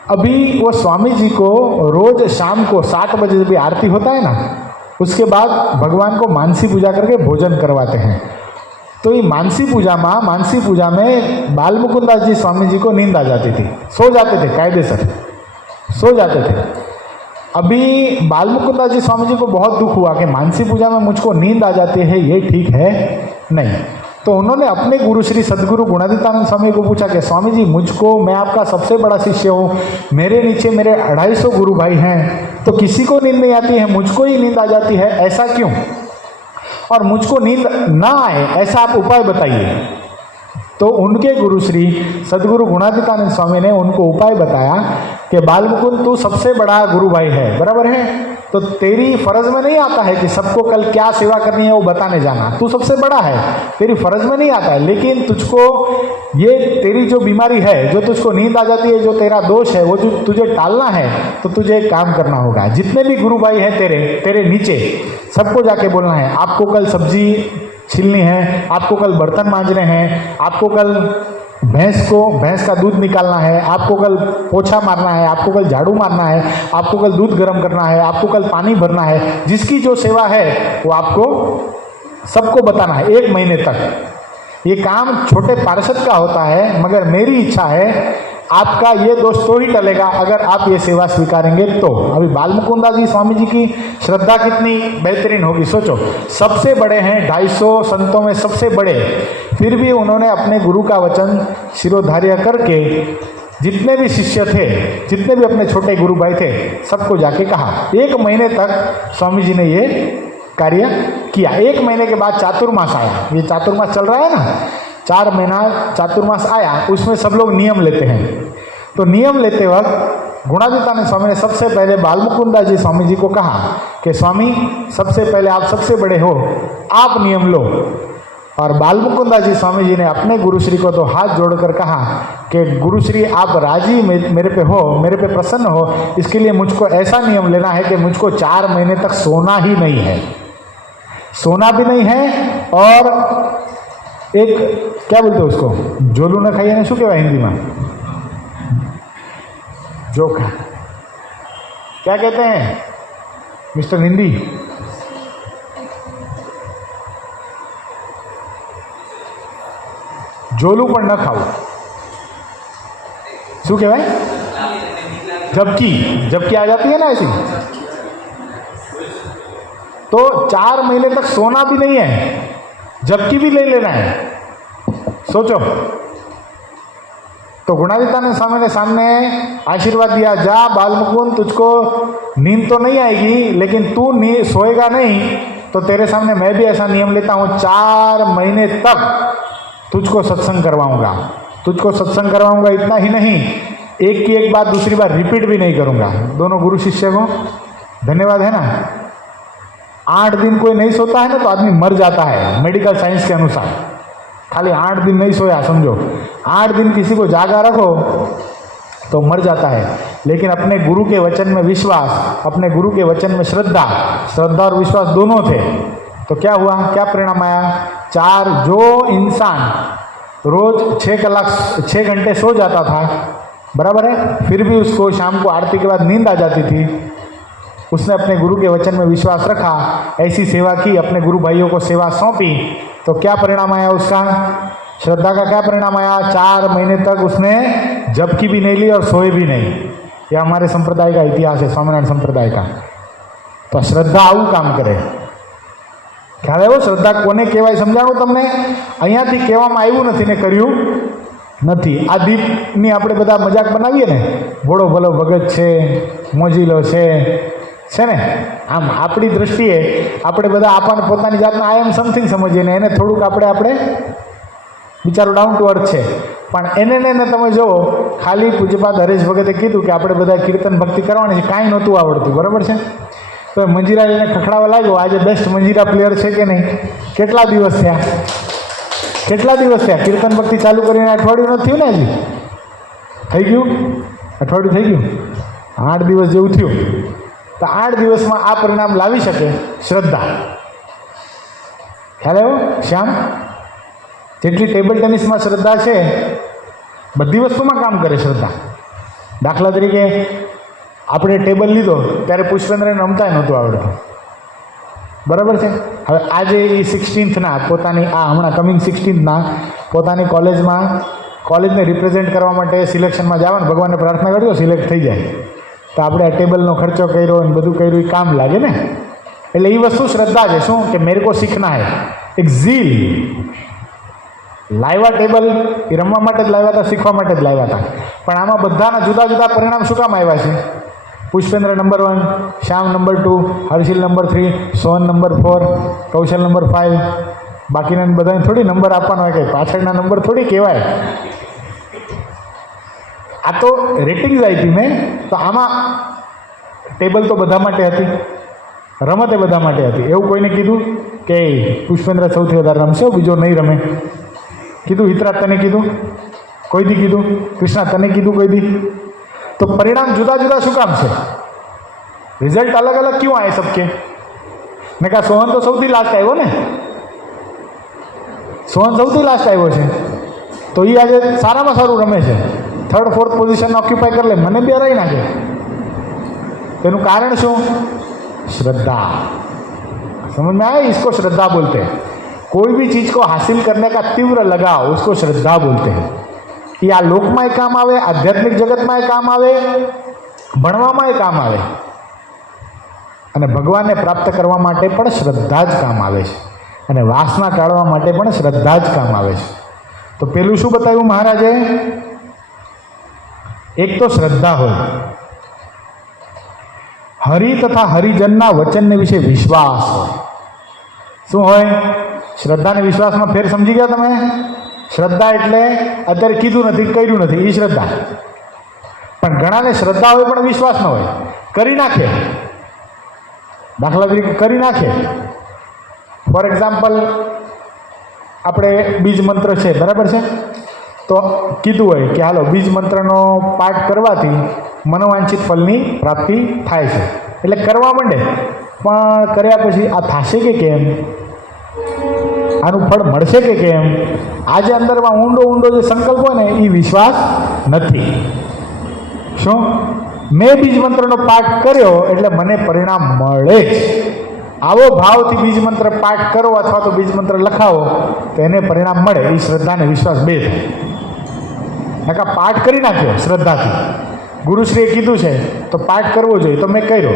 अभी वो स्वामी जी को रोज शाम को 7 बजे जब भी आरती होता है ना, उसके बाद भगवान को मानसी पूजा करके भोजन करवाते हैं. तो ये मानसी पूजा में बाल मुकुंदास जी स्वामी जी को नींद आ जाती थी, सो जाते थे, कायदेसर सो जाते थे. अभी बाल मुकुंदास जी स्वामी जी को बहुत दुख हुआ कि मानसी पूजा में मुझको नींद आ जाती है, ये ठीक है नहीं. तो उन्होंने अपने गुरु श्री सदगुरु गुणातीतानंद स्वामी को पूछा कि स्वामी जी, मुझको, मैं आपका सबसे बड़ा शिष्य हूँ, मेरे नीचे मेरे 250 गुरु भाई हैं, तो किसी को नींद नहीं आती है, मुझको ही नींद आ जाती है, ऐसा क्यों? और मुझको नींद ना आए ऐसा आप उपाय बताइए. तो उनके गुरु श्री सदगुरु गुणातीतानंद स्वामी ने उनको उपाय बताया कि बाल मुकुंद, तू सबसे बड़ा गुरु भाई है, बराबर है? तो तेरी फर्ज में नहीं आता है कि सबको कल क्या सेवा करनी है वो बताने जाना. तू सबसे बड़ा है, तेरी फर्ज में नहीं आता है. लेकिन तुझको ये तेरी जो बीमारी है, जो तुझको नींद आ जाती है, जो तेरा दोष है, वो तुझे टालना है. तो तुझे एक काम करना होगा. जितने भी गुरु भाई हैं तेरे नीचे, सबको जाके बोलना है, आपको कल सब्जी छीलनी है, आपको कल बर्तन मांजने हैं, आपको कल भैंस का दूध निकालना है, आपको कल पोछा मारना है, आपको कल झाड़ू मारना है, आपको कल दूध गर्म करना है, आपको कल पानी भरना है. जिसकी जो सेवा है वो आपको सबको बताना है 1 महीने तक. ये काम छोटे पार्षद का होता है, मगर मेरी इच्छा है आपका ये दोष तो ही टलेगा अगर आप ये सेवा स्वीकारेंगे तो. अभी बाल मुकुंदास जी स्वामी जी की श्रद्धा कितनी बेहतरीन होगी. सोचो, सबसे बड़े हैं, 250 संतों में सबसे बड़े, फिर भी उन्होंने अपने गुरु का वचन शिरोधार्य करके जितने भी शिष्य थे, जितने भी अपने छोटे गुरु भाई थे, सबको जाके कहा. 1 महीने तक स्वामी जी ने ये कार्य किया. 1 महीने के बाद चातुर्मास आया. ये चातुर्मास चल रहा है ना, 4 महीना चातुर्मास आया. उसमें सब लोग नियम लेते हैं. तो नियम लेते वक्त गुणातीतानंद स्वामी ने सबसे पहले बाल मुकुंदास जी स्वामी जी को कहा कि स्वामी, सबसे पहले आप सबसे बड़े हो, आप नियम लो. और बाल मुकुंदास जी स्वामी जी ने अपने गुरुश्री को तो हाथ जोड़कर कहा कि गुरुश्री, आप राजी मेरे पे हो, मेरे पे प्रसन्न हो, इसके लिए मुझको ऐसा नियम लेना है कि मुझको 4 महीने तक सोना ही नहीं है, सोना भी नहीं है. और एक क्या बोलते हैं उसको, जोलू न खाइए, शू कहवा हिंदी में, जोखा क्या कहते हैं मिस्टर हिंदी? जोलू पर न खाओ, शू कहवा, जबकि आ जाती है ना ऐसी. तो 4 महीने तक सोना भी नहीं है, जबकि भी ले लेना है. सोचो. तो गुणातीतानंद स्वामी ने सामने आशीर्वाद दिया, जा बाल मुकुंद, तुझको नींद तो नहीं आएगी, लेकिन तू सोएगा नहीं तो तेरे सामने मैं भी ऐसा नियम लेता हूँ, 4 महीने तक तुझको सत्संग करवाऊंगा. इतना ही नहीं, एक की एक बात दूसरी बार रिपीट भी नहीं करूंगा. दोनों गुरु शिष्य को धन्यवाद है ना. 8 दिन कोई नहीं सोता है ना तो आदमी मर जाता है, मेडिकल साइंस के अनुसार. खाली 8 दिन नहीं सोया, समझो, 8 दिन किसी को जागा रखो तो मर जाता है. लेकिन अपने गुरु के वचन में विश्वास, अपने गुरु के वचन में श्रद्धा और विश्वास दोनों थे. तो क्या हुआ, क्या परिणाम आया? जो इंसान रोज 6 घंटे सो जाता था, बराबर है, फिर भी उसको शाम को आरती के बाद नींद आ जाती थी, उसने अपने गुरु के वचन में विश्वास रखा, ऐसी सेवा की, अपने गुरु भाइयों को सेवा सौंपी. तो क्या परिणाम आया उसका? श्रद्धा का क्या परिणाम आया? 4 महीने तक उसने जबकि भी नहीं ली और सोए भी नहीं. यह हमारे संप्रदाय का इतिहास है, स्वामीनारायण संप्रदाय का. तो श्रद्धा आવું કામ કરે. ખ્યાલ આવ્યો? શ્રદ્ધા કોને કહેવાય સમજાણું તમને? અહીંયાથી કહેવામાં આવ્યું નથી ને કર્યું નથી. આ દીપની આપણે બધા મજાક બનાવીએ ને, ભોળો ભલો ભગત છે, મોજીલો છે ને, આમ આપણી દ્રષ્ટિએ આપણે બધા આપણને પોતાની જાતના આઈ એમ સમથિંગ સમજીએ ને એને થોડુંક આપણે બિચારું ડાઉન ટુ અર્થ છે. પણ એને તમે જુઓ, ખાલી પૂજ્યપાદ હરેશ ભગતે કીધું કે આપણે બધા કીર્તન ભક્તિ કરવાની છે, કાંઈ નહોતું આવડતું, બરાબર છે? તો એ મંજીરા એને ખખડાવવા લાગ્યો. આજે બેસ્ટ મંજીરા પ્લેયર છે કે નહીં? કેટલા દિવસ થયા કીર્તન ભક્તિ ચાલુ કરીને? અઠવાડિયું નથી થયું ને? હજી થઈ ગયું? અઠવાડિયું થઈ ગયું? 8 દિવસ જેવું થયું. તો 8 દિવસમાં આ પરિણામ લાવી શકે શ્રદ્ધા. ખ્યાલ આવ્યો શ્યામ? જેટલી ટેબલ ટેનિસમાં શ્રદ્ધા છે, બધી વસ્તુમાં કામ કરે શ્રદ્ધા. દાખલા તરીકે આપણે ટેબલ લીધો ત્યારે પુષ્પેન્દ્રને રમતા નહોતું આવડતું, બરાબર છે? હવે આજે એ 16થના પોતાની હમણાં કમિંગ 16થના પોતાની કોલેજને રિપ્રેઝેન્ટ કરવા માટે સિલેક્શનમાં જવાનું, ભગવાનને પ્રાર્થના કરજો સિલેક્ટ થઈ જાય. તો આપણે આ ટેબલનો ખર્ચો કર્યો અને બધું કર્યું, એ કામ લાગે ને. એટલે એ વસ્તુ શ્રદ્ધા છે. શું કે મેરે કો શીખના હે, એક ઝીલ. લાવ્યા ટેબલ એ રમવા માટે જ લાવ્યા હતા, શીખવા માટે જ લાવ્યા હતા. પણ આમાં બધાના જુદા જુદા પરિણામ શું કામ આવ્યા છે? Pushpendra number 1, Shyam number 2, Harshil number 3, Sohan number 4, Kaushal number 5. બાકીના બધાને થોડી નંબર આપવાનો હોય, કંઈ પાછળના નંબર થોડી કહેવાય. આ તો રેટિંગ્સ આપી મેં. તો આમાં ટેબલ તો બધા માટે હતી, રમતે બધા માટે હતી. એવું કોઈને કીધું કે પુષ્પેન્દ્ર સૌથી વધારે રમશે, બીજો નહીં રમે? કીધું? હિતરાજ તને કીધું? કોઈ દી કીધું? કૃષ્ણા તને કીધું કોઈ દી? તો પરિણામ જુદા જુદા શું કામ છે? રિઝલ્ટ અલગ અલગ ક્यों આए सबके? મેં કહા સોહન તો સૌથી લાસ્ટ આવ્યો ને, સોહન સૌથી લાસ્ટ આવ્યો છે, તો એ આજે સારામાં સારું રમે છે, 3rd 4th પોઝિશન ઓક્યુપાય કરી લે, મને બી હરાઈ નાખે. તેનું કારણ શું? श्रद्धा. समझ में आया? इसको श्रद्धा बोलते हैं. कोई भी चीज को हासिल करने का तीव्र लगाव, उसको श्रद्धा बोलते हैं. એ આ લોકમાં કામ આવે, આધ્યાત્મિક જગતમાં કામ આવે, ભણવામાં કામ આવે, અને ભગવાનને પ્રાપ્ત કરવા માટે પણ શ્રદ્ધા જ કામ આવે છે, અને વાસના ટાળવા માટે પણ શ્રદ્ધા જ કામ આવે છે. તો પેલું શું બતાવ્યું મહારાજે? એક તો શ્રદ્ધા હોય, હરિ તથા હરિજનના વચનને વિશે વિશ્વાસ હોય. શું હોય? શ્રદ્ધા અને વિશ્વાસમાં ફેર સમજી ગયા તમે? શ્રદ્ધા એટલે અત્યારે કીધું નથી, કર્યું નથી, એ શ્રદ્ધા. પણ ઘણાને શ્રદ્ધા હોય પણ વિશ્વાસ ન હોય, કરી નાખે. દાખલા તરીકે કરી નાખે. ફોર એક્ઝામ્પલ, આપણે બીજ મંત્ર છે, બરાબર છે? તો કીધું હોય કે હાલો બીજ મંત્રનો પાઠ કરવાથી મનોવાંછિત ફળની પ્રાપ્તિ થાય છે, એટલે કરવા માંડે. પણ કર્યા પછી આ થશે કે કેમ, આનું ફળ મળશે કે કેમ, આજે અંદરમાં ઊંડો જે સંકલ્પ હોય ને એ વિશ્વાસ નથી. શું? મેં બીજ મંત્રનો પાઠ કર્યો એટલે મને પરિણામ મળે જ. આવો ભાવથી બીજ મંત્ર પાઠ કરો અથવા તો બીજ મંત્ર લખાવો તો એને પરિણામ મળે. એ શ્રદ્ધા અને વિશ્વાસ બે થાય. નકા પાઠ કરી નાખ્યો શ્રદ્ધાથી, ગુરુશ્રીએ કીધું છે તો પાઠ કરવો જોઈએ, તો મેં કર્યો,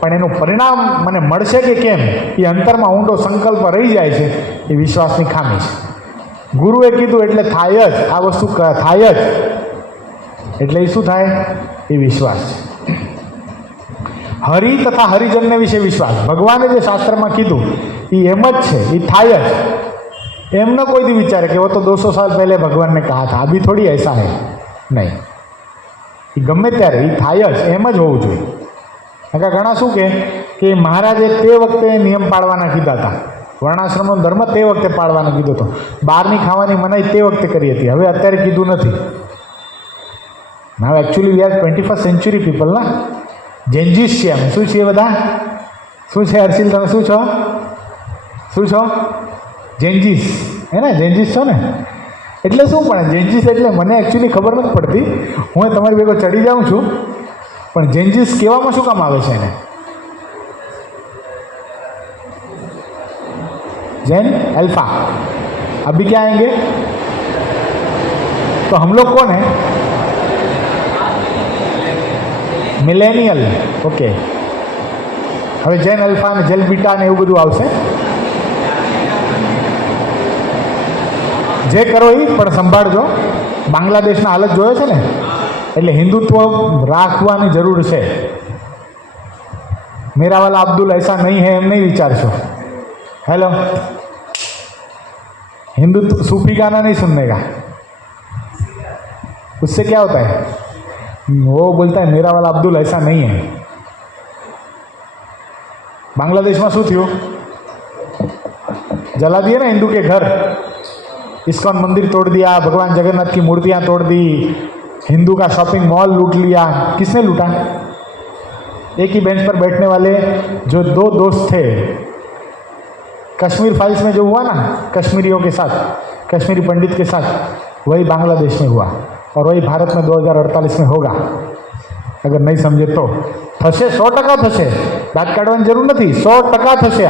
પણ એનું પરિણામ મને મળશે કે કેમ એ અંતરમાં ઊંડો સંકલ્પ રહી જાય છે, એ વિશ્વાસની ખામી છે. ગુરુએ કીધું એટલે થાય જ, આ વસ્તુ થાય જ, એટલે એ શું થાય? એ વિશ્વાસ છે. હરિ તથા હરિજનને વિશે વિશ્વાસ. ભગવાને જે શાસ્ત્રમાં કીધું એ એમ જ છે, એ થાય જ. એમ ન કોઈ દી વિચારે કે वो तो 200 साल पहले भगवान ने कहा था, अभी थोड़ी ऐसा है. નહીં, એ ગમે ત્યારે એ થાય જ, એમ જ હોવું જોઈએ. ઘણા શું કે મહારાજે તે વખતે નિયમ પાળવાના કીધા હતા, વર્ણાશ્રમનો ધર્મ તે વખતે પાળવાનો કીધો હતો, બહારની ખાવાની મનાઈ તે વખતે કરી હતી, હવે અત્યારે કીધું નથી. Now actually we are 21st century people ના. જેન્જીસ છે અમે. શું છીએ બધા? શું છે હર્ષિલ, તમે શું છો? શું છો? જેન્જીસ હે ને? જેન્જીસ છો ને? એટલે શું? પણ જેન્જીસ એટલે મને એકચ્યુઅલી ખબર નથી પડતી, હું તમારી ભેગો ચડી જાઉં છું. પણ જેન્જીસ કહેવામાં શું કામ આવે છે એને? जैन अल्फा. अभी क्या आएंगे? तो हम लोग कौन है? મિલેનિયલ. ઓકે, હવે જેન અલ્ફા ને જેલ બીટા ને એવું બધું આવશે. જે કરો એ પણ સંભાળજો. બાંગ્લાદેશના હાલત જોયો છે ને, એટલે હિન્દુત્વ રાખવાની જરૂર છે. मेरा वाला अब्दुल ऐसा नहीं है, एम नहीं विचारशो. हेलो, हिंदुत्व सूफी गाना नहीं सुनने का, उससे क्या होता है? वो बोलता है मेरा वाला अब्दुल ऐसा नहीं है. बांग्लादेश में शू थયું? जला दिए ना हिंदू के घर, इस्कॉन मंदिर तोड़ दिया, भगवान जगन्नाथ की मूर्तियां तोड़ दी, हिंदू का शॉपिंग मॉल लूट लिया. किसने लूटा? एक ही बेंच पर बैठने वाले जो दो दोस्त थे, कश्मीर फाइल्स में जो हुआ ना कश्मीरियों के साथ, कश्मीरी पंडित के साथ, वही बांग्लादेश में हुआ और वही भारत में 2048 में होगा. अगर नहीं समझे तो થશે, 100% થશે. દાંત કાઢવાની જરૂર નથી, 100% થશે.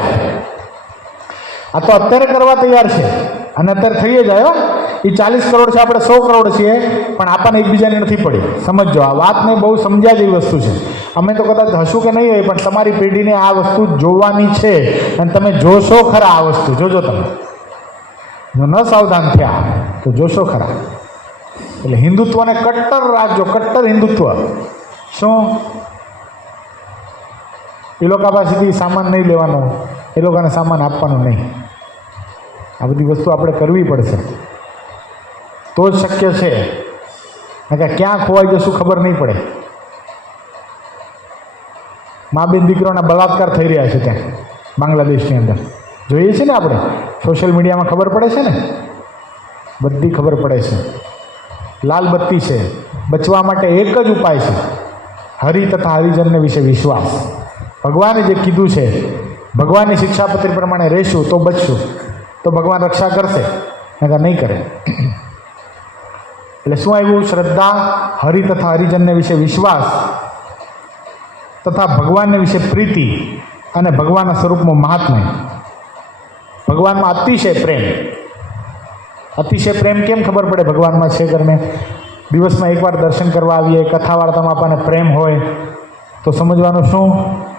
આ તો અત્યારે કરવા તૈયાર છે અને અત્યારે થઈ જાય. એ 40 કરોડ છે, આપણે 100 કરોડ છીએ, પણ આપણને એકબીજાની નથી પડી. સમજો, આ વાતને બહુ સમજ્યા જેવી વસ્તુ છે. અમે તો કદાચ હશું કે નહીં હોય, પણ તમારી પેઢીને આ વસ્તુ જોવાની છે અને તમે જોશો ખરા. આ વસ્તુ જોજો તમે, જો ન સાવધાન થયા તો જોશો ખરા. એટલે હિન્દુત્વને કટ્ટર રાખજો, કટ્ટર હિન્દુત્વ. શું એ લોકો પાસેથી સામાન નહીં લેવાનો, એ લોકોને સામાન આપવાનો નહીં. આ બધી વસ્તુ આપણે કરવી પડશે તો જ શક્ય છે. કે ક્યાં ખોવાઈ જશું ખબર નહીં પડે. મા બેન દીકરાઓના બળાત્કાર થઈ રહ્યા છે ત્યાં બાંગ્લાદેશની અંદર, જોઈએ છે ને આપણે, સોશિયલ મીડિયામાં ખબર પડે છે ને, બધી ખબર પડે છે. લાલ બત્તી છે. બચવા માટે એક જ ઉપાય છે, હરિ તથા હરિજનને વિશે વિશ્વાસ. ભગવાને જે કીધું છે, ભગવાનની શિક્ષાપત્રી પ્રમાણે રહેશું તો બચશું, તો ભગવાન રક્ષા કરશે, નહીં કરે. એટલે શું આવ્યું? શ્રદ્ધા, હરિ તથા હરિજનને વિશે વિશ્વાસ તથા ભગવાનને વિશે પ્રીતિ અને ભગવાનના સ્વરૂપમાં મહાત્મ્ય. ભગવાનમાં અતિશય પ્રેમ. અતિશય પ્રેમ કેમ ખબર પડે ભગવાનમાં છે કરીને? દિવસમાં એકવાર દર્શન કરવા આવીએ, કથા વાર્તામાં આપણને પ્રેમ હોય તો સમજવાનું શું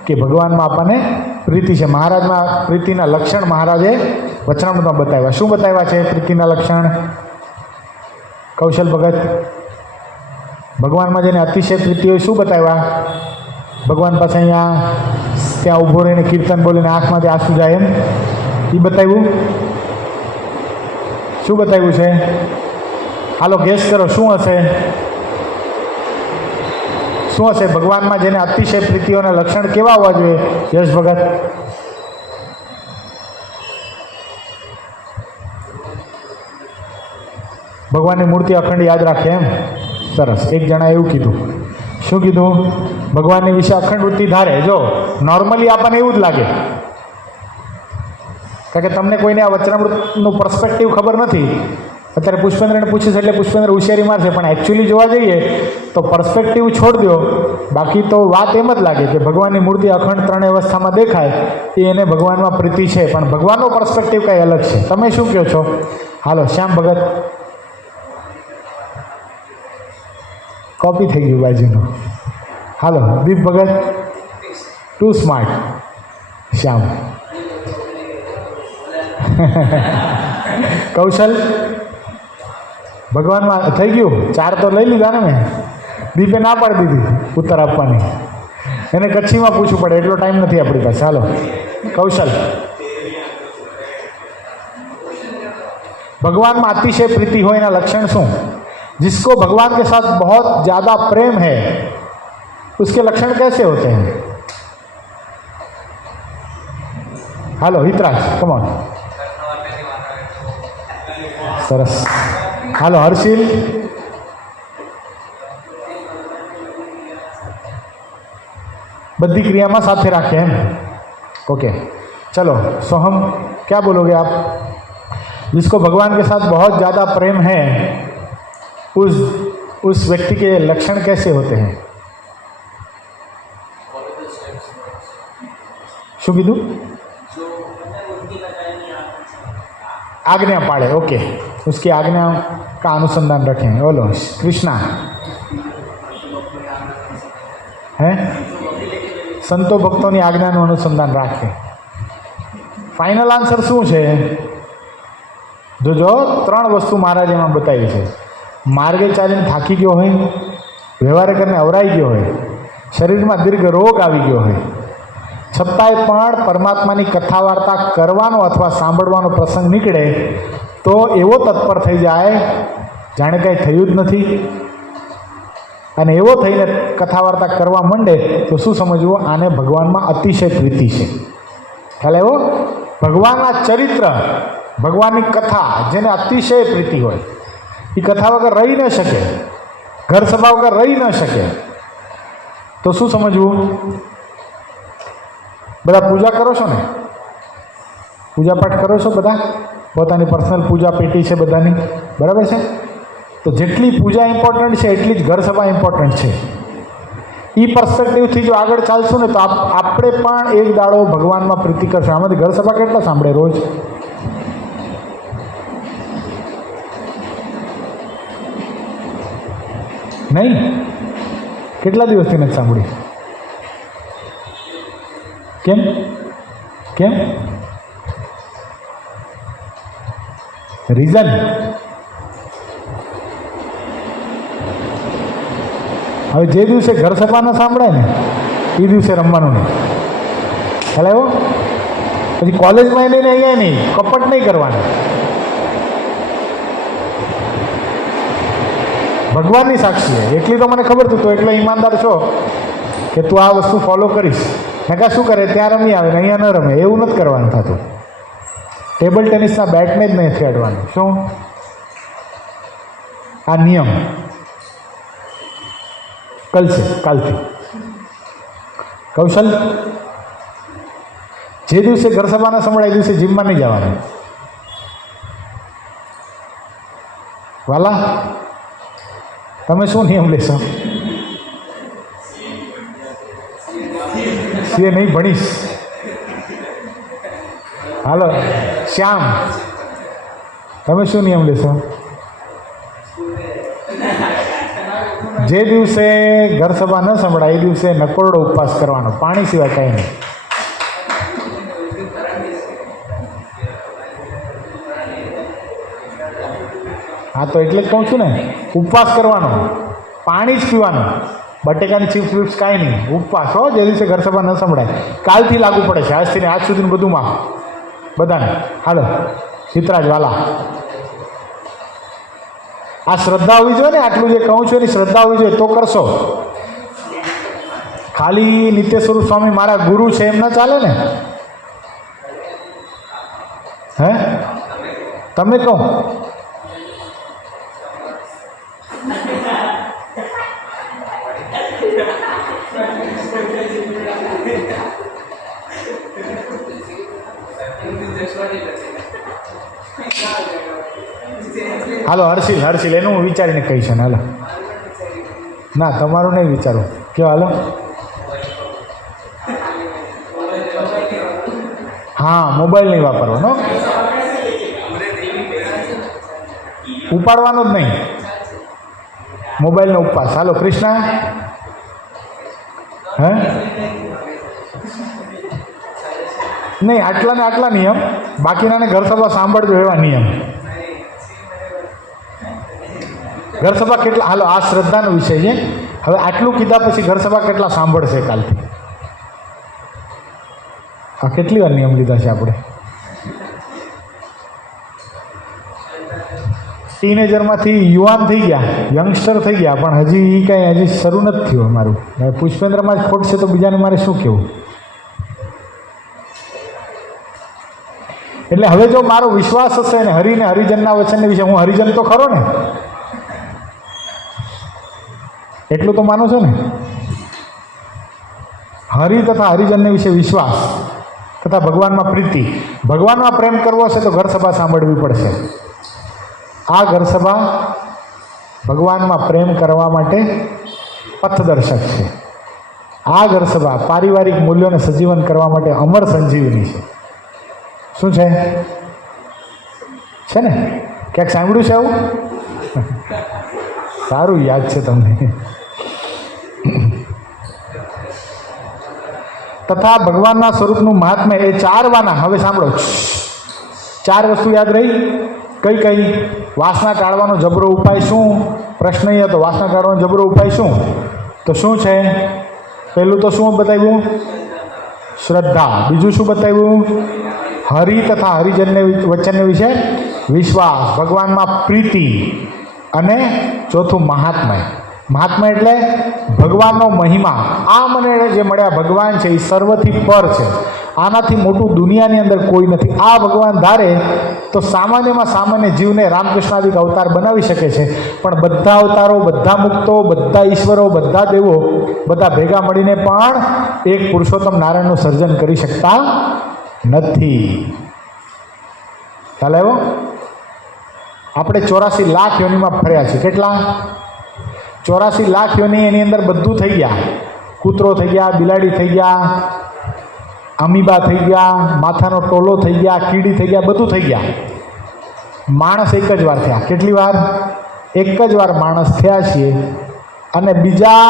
કે ભગવાનમાં આપણને પ્રીતિ છે. મહારાજમાં પ્રીતિના લક્ષણ મહારાજે વચનામૃતમાં બતાવ્યા. શું બતાવ્યા છે પ્રીતિના લક્ષણ? કૌશલ ભગત, ભગવાનમાં જેને અતિશય પ્રીતિ હોય શું બતાવ્યા? ભગવાન પાસે અહીંયા ત્યાં ઊભો રહીને કીર્તન બોલીને આંખમાંથી આંસુ જાય એમ, એ બતાવ્યું. શું બતાવ્યું છે? હાલો ગેસ કરો, શું હશે? શું હશે? ભગવાનમાં જેને અતિશય પ્રીતિઓના લક્ષણ કેવા હોવા જોઈએ યશ ભગત? ભગવાનની મૂર્તિ અખંડ યાદ રાખે એમ. સરસ. એક જણા એવું કીધું. શું કીધું? ભગવાનની વિશે અખંડ વૃત્તિ ધારે. જો નોર્મલી આપણને એવું જ લાગે, કારણ કે તમને કોઈને આ વચનામૃતનું પર્સપેક્ટિવ ખબર નથી. અત્યારે પુષ્પેન્દ્રને પૂછીશ એટલે પુષ્પેન્દ્ર હોશિયારી મારશે, પણ એકચ્યુઅલી જોવા જઈએ તો પર્સપેક્ટિવ છોડ દો. બાકી તો વાત એમ જ લાગે કે ભગવાનની મૂર્તિ અખંડ ત્રણેય અવસ્થામાં દેખાય એ એને ભગવાનમાં પ્રીતિ છે, પણ ભગવાનનો પર્સપેક્ટિવ કંઈ અલગ છે. તમે શું કહો છો? હાલો શ્યામ ભગત. કોપી થઈ ગયું બાજુનું. હાલો દીપ ભગત. ટુ સ્માર્ટ શ્યામ. કૌશલ ભગવાનમાં થઈ ગયું. 4 તો લઈ લીધા ને મેં. દીપે ના પાડી દીધી ઉત્તર આપવાની. એને કચ્છીમાં પૂછવું પડે, એટલો ટાઈમ નથી આપણી પાસે. હાલો કૌશલ. ભગવાનમાં અતિશય પ્રીતિ હોય એના લક્ષણ શું? जिसको भगवान के साथ बहुत ज़्यादा प्रेम है उसके लक्षण कैसे होते हैं? Hello Hitraj, come on. सरस. हेलो हर्षिल. बद्धी क्रिया में साथे रखे हैं. ओके चलो सोहम, क्या बोलोगे आप? जिसको भगवान के साथ बहुत ज़्यादा प्रेम है उस व्यक्ति के लक्षण कैसे होते हैं? શું કીધું? आज्ञा पाड़े. ओके, उसकी आज्ञा का अनुसंधान रखें. बोलो कृष्णा है संतो भक्तों की आज्ञा अनुसंधान राखे. फाइनल आंसर शू है? જોજો 3 વસ્તુ મહારાજ એમાં બતાવી છે. માર્ગે ચાલીને થાકી ગયો હોય, વ્યવહાર કરીને અવરાઈ ગયો હોય, શરીરમાં દીર્ઘ રોગ આવી ગયો હોય, છતાંય પણ પરમાત્માની કથા વાર્તા કરવાનો અથવા સાંભળવાનો પ્રસંગ નીકળે તો એવો તત્પર થઈ જાય જાણે કાંઈ થયું જ નથી. અને એવો થઈને કથા વાર્તા કરવા માંડે તો શું સમજવું? આને ભગવાનમાં અતિશય પ્રીતિ છે. ખ્યાલ એવો ભગવાનના ચરિત્ર, ભગવાનની કથા જેને અતિશય પ્રીતિ હોય એ કથા વગર રહી ન શકે, ઘર સભા વગર રહી ન શકે. તો શું સમજવું? બધા પૂજા કરો છો ને? પૂજા પાઠ કરો છો બધા? પોતાની પર્સનલ પૂજા પેટી છે બધાની, બરાબર છે? તો જેટલી પૂજા ઇમ્પોર્ટન્ટ છે એટલી જ ઘર સભા ઇમ્પોર્ટન્ટ છે. એ પર્સ્પેક્ટિવથી જો આગળ ચાલશું ને તો આપણે પણ એક દાડો ભગવાનમાં પ્રીતિ કરશું. આમાંથી ઘર સભા કેટલા સાંભળે રોજ? નહીં? કેટલા દિવસથી નથી સાંભળી? કેમ કેમ? રીઝન? હવે જે દિવસે ઘર સભા ન સાંભળે ને એ દિવસે રમવાનું નહીં. ખ્યાલ આવ્યો? પછી કોલેજમાં નહીં ને અહીંયા નહીં, કપટ નહીં કરવાનું. ભગવાનની સાક્ષી છે એટલી તો મને ખબર હતું, તો એટલે ઈમાનદાર છો કે તું આ વસ્તુ ફોલો કરીશ. નકા શું કરે, ત્યાં રમી આવે ને અહીંયા ન રમે, એવું નથી કરવાનું થતું. ટેબલ ટેનિસના બેટને જ નહીં ખેડવાનું. શું આ નિયમ? કાલથી કૌશલ, જે દિવસે ઘર સભાના સંભળાય એ દિવસે જીમમાં નહીં જવાનું. વાલા, તમે શું નિયમ લેશો? સીએ નહીં ભણીશ? હાલો શ્યામ, તમે શું નિયમ લેશો? જે દિવસે ઘર સભા ન સંભળાય એ દિવસે નકોરડો ઉપવાસ કરવાનો, પાણી સિવાય કાંઈ નહીં. હા, તો એટલે જ કહું છું ને, ઉપવાસ કરવાનો, પાણી જ પીવાનું, બટેકાની ચિપ્સ વિપ્સ કાંઈ નહીં, ઉપવાસ હો. જે દિવસે ઘર સભા ન સંભળાય કાલથી લાગુ પડે છે, આજથી ને આજ સુધીનું બધુંમાં બધાને. હાલો ચિત્રાજ વાલા, આ શ્રદ્ધા હોવી જોઈએ ને, આટલું જે કહું છું એની શ્રદ્ધા હોવી જોઈએ તો કરશો. ખાલી નિત્ય સ્વરૂપ સ્વામી મારા ગુરુ છે એમ ના ચાલે ને. હે તમે કહો? હાલો હર્ષિલ એનું હું વિચારીને કહીશ ને. હાલો, ના તમારું નહીં વિચારું. કયો? હાલો, હા, મોબાઈલ નહીં વાપરવાનો, ઉપાડવાનો જ નહીં, મોબાઈલનો ઉપવાસ. હાલો કૃષ્ણા, હે નહીં, આટલા ને આટલા નિયમ, બાકીનાને ઘર સભા સાંભળજો એવા નિયમ. ઘર સભા કેટલા? હાલો, આ શ્રદ્ધાનો વિષય છે. હવે આટલું કીધા પછી ઘર સભા કેટલા સાંભળશે કાલથી? આ કેટલી વાર નિયમ લીધા છે આપણે? ટીનેજરમાંથી યુવાન થઈ ગયા, યંગસ્ટર થઈ ગયા, પણ હજી કાંઈ હજી શરૂ નથી થયું અમારું. પુષ્પેન્દ્રમાં જ ખોટ છે તો બીજાને મારે શું કહેવું? એટલે હવે જો મારો વિશ્વાસ હશે ને હરિને હરિજનના વચનને વિશે, હું હરિજન તો ખરો ને, એટલું તો માનો છો ને. હરિ તથા હરિજનને વિશે વિશ્વાસ તથા ભગવાનમાં પ્રીતિ, ભગવાનમાં પ્રેમ કરવો હશે તો ઘર સભા સાંભળવી પડશે. આ ઘર સભા ભગવાનમાં પ્રેમ કરવા માટે પથદર્શક છે. આ ઘર સભા પારિવારિક મૂલ્યોને સજીવન કરવા માટે અમર સંજીવની છે. શું છે? છે ને? ક્યાંક સાંભળ્યું છે આવું? સારું યાદ છે તમને. તથા ભગવાનના સ્વરૂપનું મહાત્મ્ય એ 4 વાના. હવે સાંભળો, 4 વસ્તુ યાદ રહી. કઈ કઈ? વાસના ટાળવાનો જબરો ઉપાય શું? પ્રશ્ન એ હતો, વાસના ટાળવાનો જબરો ઉપાય શું? તો શું છે? પહેલું તો શું બતાવ્યું? શ્રદ્ધા. બીજું શું બતાવ્યું? હરિ તથા હરિજનને વચનને વિશે વિશ્વાસ, ભગવાનમાં પ્રીતિ, અને ચોથું મહાત્મય. મહાત્મા એટલે ભગવાનનો મહિમા. આ મને જે મળ્યા ભગવાન છે એ સર્વથી પર છે. આનાથી મોટું દુનિયાની અંદર કોઈ નથી. આ ભગવાન ધારે તો સામાન્યમાં સામાન્ય જીવને રામકૃષ્ણાદિક અવતાર બનાવી શકે છે, પણ બધા અવતારો, બધા મુક્તો, બધા ઈશ્વરો, બધા દેવો બધા ભેગા મળીને પણ એક પુરુષોત્તમ નારાયણનું સર્જન કરી શકતા નથી. ખ્યાલ આવ્યો? આપણે 84 લાખ યોનિમાં ફર્યા છીએ. કેટલા? 84 લાખ યોની. એની અંદર બધું થઈ ગયા. કૂતરો થઈ ગયા, બિલાડી થઈ ગયા, અમીબા થઈ ગયા, માથાનો ટોલો થઈ ગયા, કીડી થઈ ગયા, બધું થઈ ગયા. માણસ એક જ વાર થયા. કેટલી વાર? એક જ વાર માણસ થયા છીએ. અને બીજા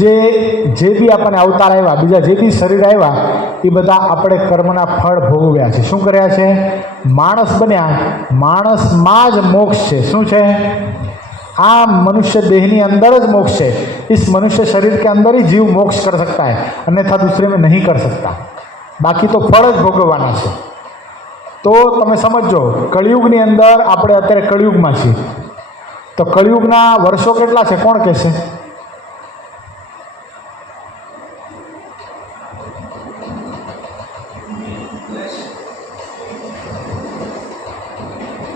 જે બી આપણને અવતાર આવ્યા, બીજા જે બી શરીર આવ્યા, એ બધા આપણે કર્મના ફળ ભોગવ્યા છે. શું કર્યા છે? માણસ બન્યા. માણસમાં જ મોક્ષ છે. શું છે? આ मनुष्य देह ની અંદર જ મોક્ષ છે. इस मनुष्य शरीर के अंदर ही जीव मोक्ष कर सकता है, अन्यथा दूसरे में नहीं कर सकता. बाकी तो फળ જ ભોગવવાના છે. તો તમે સમજો, કળિયુગની અંદર આપણે અત્યારે કળિયુગમાં છીએ. તો કળિયુગના વર્ષો કેટલા છે? કોણ કહેશે?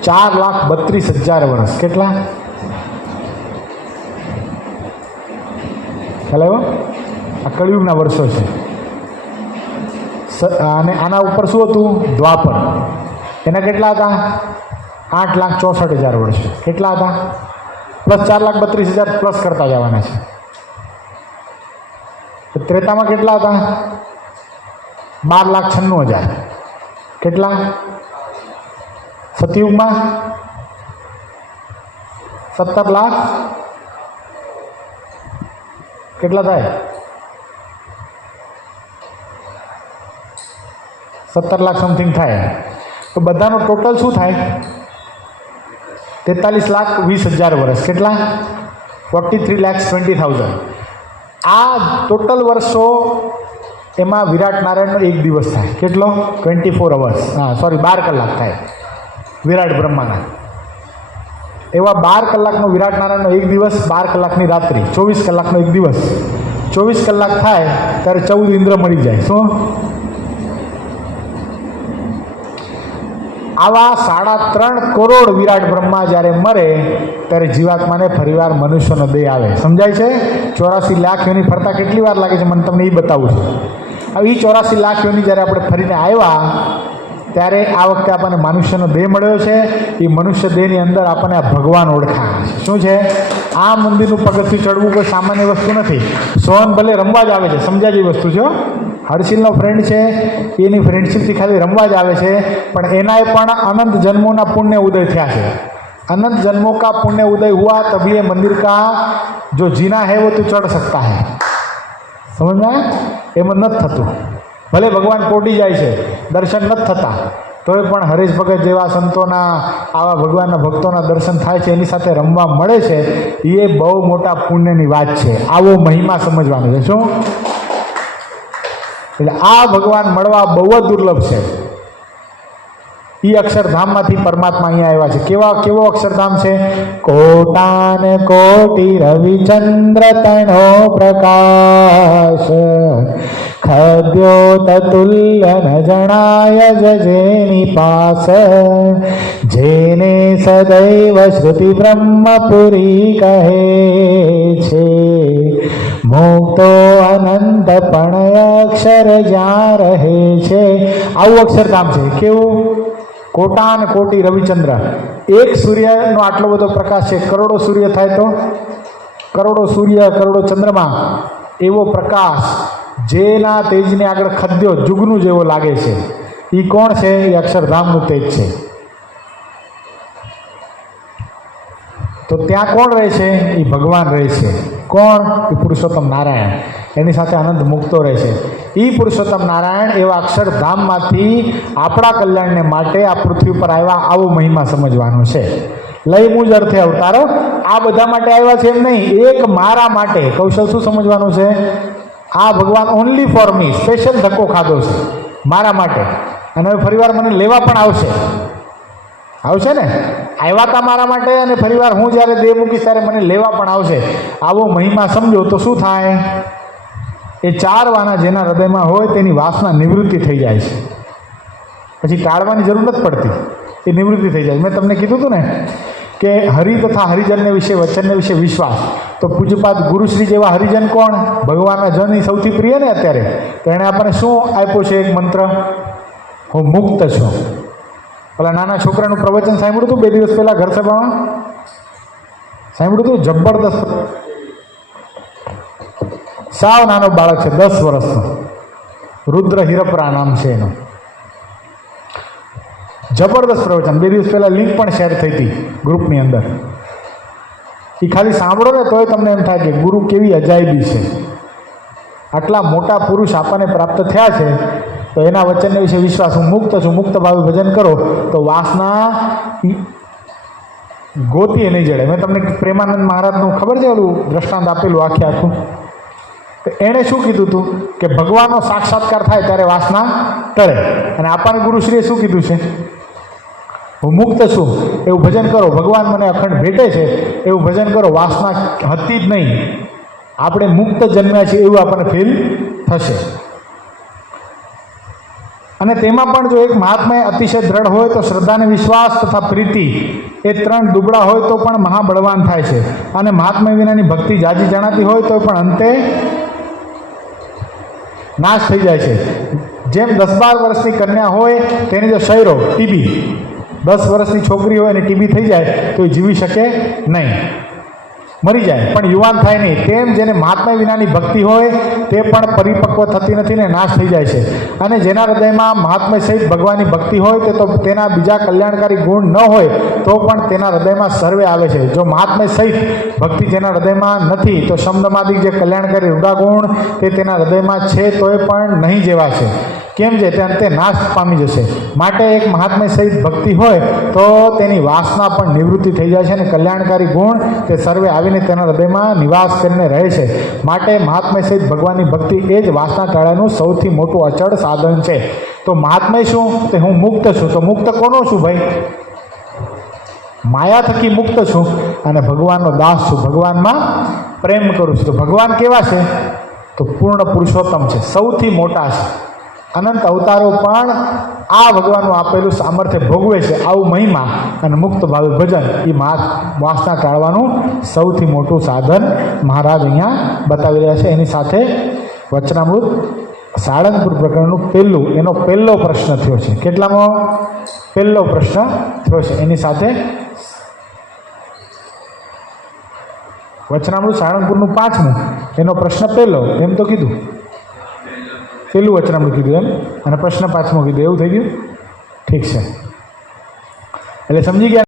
$4,32,000 વર્ષ. કેટલા? ખ્યાલ આવ્યો? આ કળિયુગના વર્ષો છે. અને આના ઉપર શું હતું? દ્વાપર. એના કેટલા હતા? 8,64,000 વર્ષ. કેટલા હતા? પ્લસ 4,32,000 પ્લસ કરતા જવાના છે. ત્રેતામાં કેટલા હતા? 12,96,000. કેટલા? સતયુગમાં 17 લાખ. કેટલા થાય? 17 લાખ સમથિંગ થાય. તો બધાનો ટોટલ શું થાય? 43,20,000 વર્ષ. કેટલા? 43,20,000. આ ટોટલ વર્ષો એમાં વિરાટ નારાયણનો એક દિવસ થાય. કેટલો? 24 અવર્સ. 12 કલાક થાય વિરાટ બ્રહ્માના. એવા 12 કલાકનો વિરાટ નારાયણનો એક દિવસ, 12 કલાકની રાત્રિ, 24 કલાકનો એક દિવસ. 24 કલાક થાય ત્યારે 14 ઇન્દ્ર મળી જાય. શું? આવા 3.5 કરોડ વિરાટ બ્રહ્મા જ્યારે મરે ત્યારે જીવાત્માને ફરીવાર મનુષ્યનો દેહ આવે. સમજાય છે? 84 લાખ યોની ફરતા કેટલી વાર લાગે છે મને તમને એ બતાવું છું. હવે એ 84 લાખ યોની જ્યારે આપણે ફરીને આવ્યા ત્યારે આ વખતે આપણને મનુષ્યનો દેહ મળ્યો છે. એ મનુષ્ય દેહની અંદર આપણને આ ભગવાન ઓળખાય છે. શું છે? આ મંદિરનું પગથિયું ચડવું કોઈ સામાન્ય વસ્તુ નથી. સોહન ભલે રમવા જ આવે છે, સમજાય જેવી વસ્તુ છે. હર્ષિલનો ફ્રેન્ડ છે, એની ફ્રેન્ડશીપથી ખાલી રમવા જ આવે છે, પણ એનાએ પણ અનંત જન્મોના પુણ્ય ઉદય થયા છે. अनंत जन्मों का पुण्य उदय हुआ तभी ये मंदिर का जो जीना है वो तो चढ़ सकता है. समझ में? એમાં નથી થતું. ભલે ભગવાન પોટી જાય છે, દર્શન નથી થતા, તોય પણ હરેશ ભગત જેવા સંતોના, આવા ભગવાનના ભક્તોના દર્શન થાય છે, એની સાથે રમવા મળે છે. એ બહુ મોટા પુણ્યની વાત છે. આવો મહિમા સમજવાનો છે. શું? એટલે આ ભગવાન મળવા બહુ જ દુર્લભ છે. એ અક્ષરધામમાંથી પરમાત્મા અહીંયા આવ્યા છે. કેવો અક્ષરધામ છે? કોટાન કોટી રવિચંદ્ર તણો પ્રકાશ, ખદ્યો તતુલ્ય ન જણાય જેની પાસ, જેને સદૈવ શ્રુતિ બ્રહ્મપુરી કહે છે, મુક્તો અનંત પણ અક્ષર જ્યાં રહે છે. આવું અક્ષરધામ છે. કેવું? કોટાન કોટી રવિચંદ્ર. એક સૂર્યનો આટલો બધો પ્રકાશ છે. કરોડો સૂર્ય થાય તો કરોડો સૂર્ય, કરોડો ચંદ્રમા એવો પ્રકાશ, જેના તેજને આગળ ખદ્યો જુગનું જેવો લાગે છે. એ કોણ છે? એ અક્ષરધામનું તેજ છે. તો ત્યાં કોણ રહે છે? એ ભગવાન રહે છે. કોણ? એ પુરુષોત્તમ નારાયણ. એની સાથે અનંત મુક્તો રહે છે. એ પુરુષોત્તમ નારાયણ એવા અક્ષરધામમાંથી આપણા કલ્યાણને માટે આ પૃથ્વી પર આવ્યા. આવો મહિમા સમજવાનો છે. લઈ મુજ અર્થે અવતારો આ બધા માટે આવ્યા છે એમ નહીં, એક મારા માટે. કૌશલ શું સમજવાનું છે? આ ભગવાન ઓનલી ફોર મી, સ્પેશિયલ ધક્કો ખાધો છે મારા માટે, અને હવે ફરીવાર મને લેવા પણ આવશે ને. આવ્યા હતા મારા માટે, અને ફરીવાર હું જ્યારે દેહ મૂકીશ ત્યારે મને લેવા પણ આવશે. આવો મહિમા સમજો તો શું થાય? એ 4 વાના જેના હૃદયમાં હોય તેની વાસના નિવૃત્તિ થઈ જાય છે. પછી ટાળવાની જરૂર નથી પડતી, એ નિવૃત્તિ થઈ જાય. મેં તમને કીધું હતું ને કે હરિ તથા હરિજનને વિશે, વચનને વિશે વિશ્વાસ. તો પૂજ્યપાદ ગુરુશ્રી જેવા હરિજન કોણ? ભગવાનના જન એ સૌથી પ્રિય ને અત્યારે. તો એણે આપણને શું આપ્યો છે? એક મંત્ર, હું મુક્ત છું. પેલા નાના છોકરાનું પ્રવચન સાંભળ્યું હતું 2 દિવસ પહેલાં ઘર સભામાં? સાંભળ્યું હતું? જબરદસ્ત. સાવ નાનો બાળક છે, 10 વર્ષનો. રુદ્ર હિરપરા નામ છે એનું. જબરદસ્ત પ્રવચન. 2 દિવસ પહેલાં લિંક પણ શેર થઈ હતી ગ્રુપની અંદર. એ ખાલી સાંભળો ને તોય તમને એમ થાય કે ગુરુ કેવી અજાયબી છે. આટલા મોટા પુરુષ આપણને પ્રાપ્ત થયા છે, તો એના વચનને વિશે વિશ્વાસ. હું મુક્ત છું. મુક્ત ભાવે ભજન કરો તો વાસના ગોતીએ નહીં જડે. મેં તમને પ્રેમાનંદ મહારાજનું ખબર છે ઓલું દ્રષ્ટાંત આપેલું આખું. એણે શું કીધું હતું કે ભગવાનનો સાક્ષાત્કાર થાય ત્યારે વાસના ટળે. અને આપણને ગુરુશ્રીએ શું કીધું છે? હું મુક્ત છું એવું ભજન કરો. ભગવાન મને અખંડ ભેટે છે એવું ભજન કરો. વાસના હતી જ નહીં. આપણે મુક્ત જન્મ્યા છીએ એવું આપણને ફીલ થશે. અને તેમાં પણ જો એક મહાત્મા અતિશય દ્રઢ હોય તો શ્રદ્ધા અને વિશ્વાસ તથા પ્રીતિ એ 3 દુબળા હોય તો પણ મહાબળવાન થાય છે. અને મહાત્મા વિનાની ભક્તિ જાજી જણાતી હોય તો પણ અંતે નાશ થઈ જાય છે. જેમ 10-12 વર્ષની કન્યા હોય તેની જો ક્ષય રોગ, ટીબી, 10 વર્ષની છોકરી હોય અને ટીબી થઈ જાય તો એ જીવી શકે નહીં, મરી જાય, પણ યુવાન થાય નહીં. તેમ જેને મહાત્મા વિનાની ભક્તિ હોય તે પણ પરિપક્વ થતી નથી ને નાશ થઈ જાય છે. અને જેના હૃદયમાં મહાત્મા સહિત ભગવાનની ભક્તિ હોય તે તો તેના બીજા કલ્યાણકારી ગુણ ન હોય તો પણ તેના હૃદયમાં સર્વે આવે છે. જો મહાત્મા સહિત ભક્તિ જેના હૃદયમાં નથી તો શમદમાદિક જે કલ્યાણકારી રૂઢાગુણ તે તેના હૃદયમાં છે તોય પણ નહીં જેવા છે. કેમ છે? તે અંતે નાશ પામી જશે. માટે એક મહાત્મા સહિત ભક્તિ હોય તો તેની વાસના પણ નિવૃત્તિ થઈ જાય છે અને કલ્યાણકારી ગુણ તે સર્વે આવીને તેના હૃદયમાં નિવાસ કરીને રહે છે. માટે મહાત્મા સહિત ભગવાનની ભક્તિ એ જ વાસના ટાળાનું સૌથી મોટું અચળ સાધન છે. તો મહાત્મા શું? તે હું મુક્ત છું. તો મુક્ત કોનો છું ભાઈ? માયા થકી મુક્ત છું અને ભગવાનનો દાસ છું. ભગવાનમાં પ્રેમ કરું છું. તો ભગવાન કેવા છે? તો પૂર્ણ પુરુષોત્તમ છે, સૌથી મોટા છે. અનંત અવતારો પણ આ ભગવાનનું આપેલું સામર્થ્ય ભોગવે છે. આવું મહિમા અને મુક્ત ભાવે ભજન એ વાસના ટાળવાનું સૌથી મોટું સાધન મહારાજ અહીંયા બતાવી રહ્યા છે. એની સાથે વચનામૃત સાળંગપુર પ્રકરણનું એનો પહેલો પ્રશ્ન થયો છે. કેટલામાં? પહેલો પ્રશ્ન થયો છે. એની સાથે વચનામૃત સાળંગપુરનું 5મું, એનો પ્રશ્ન પહેલો, એમ તો કીધું. પહેલું વચનામૃત કીધું એમ, અને પ્રશ્ન 5મો કીધું. એવું થઈ ગયું? ઠીક છે. એટલે સમજી ગયા.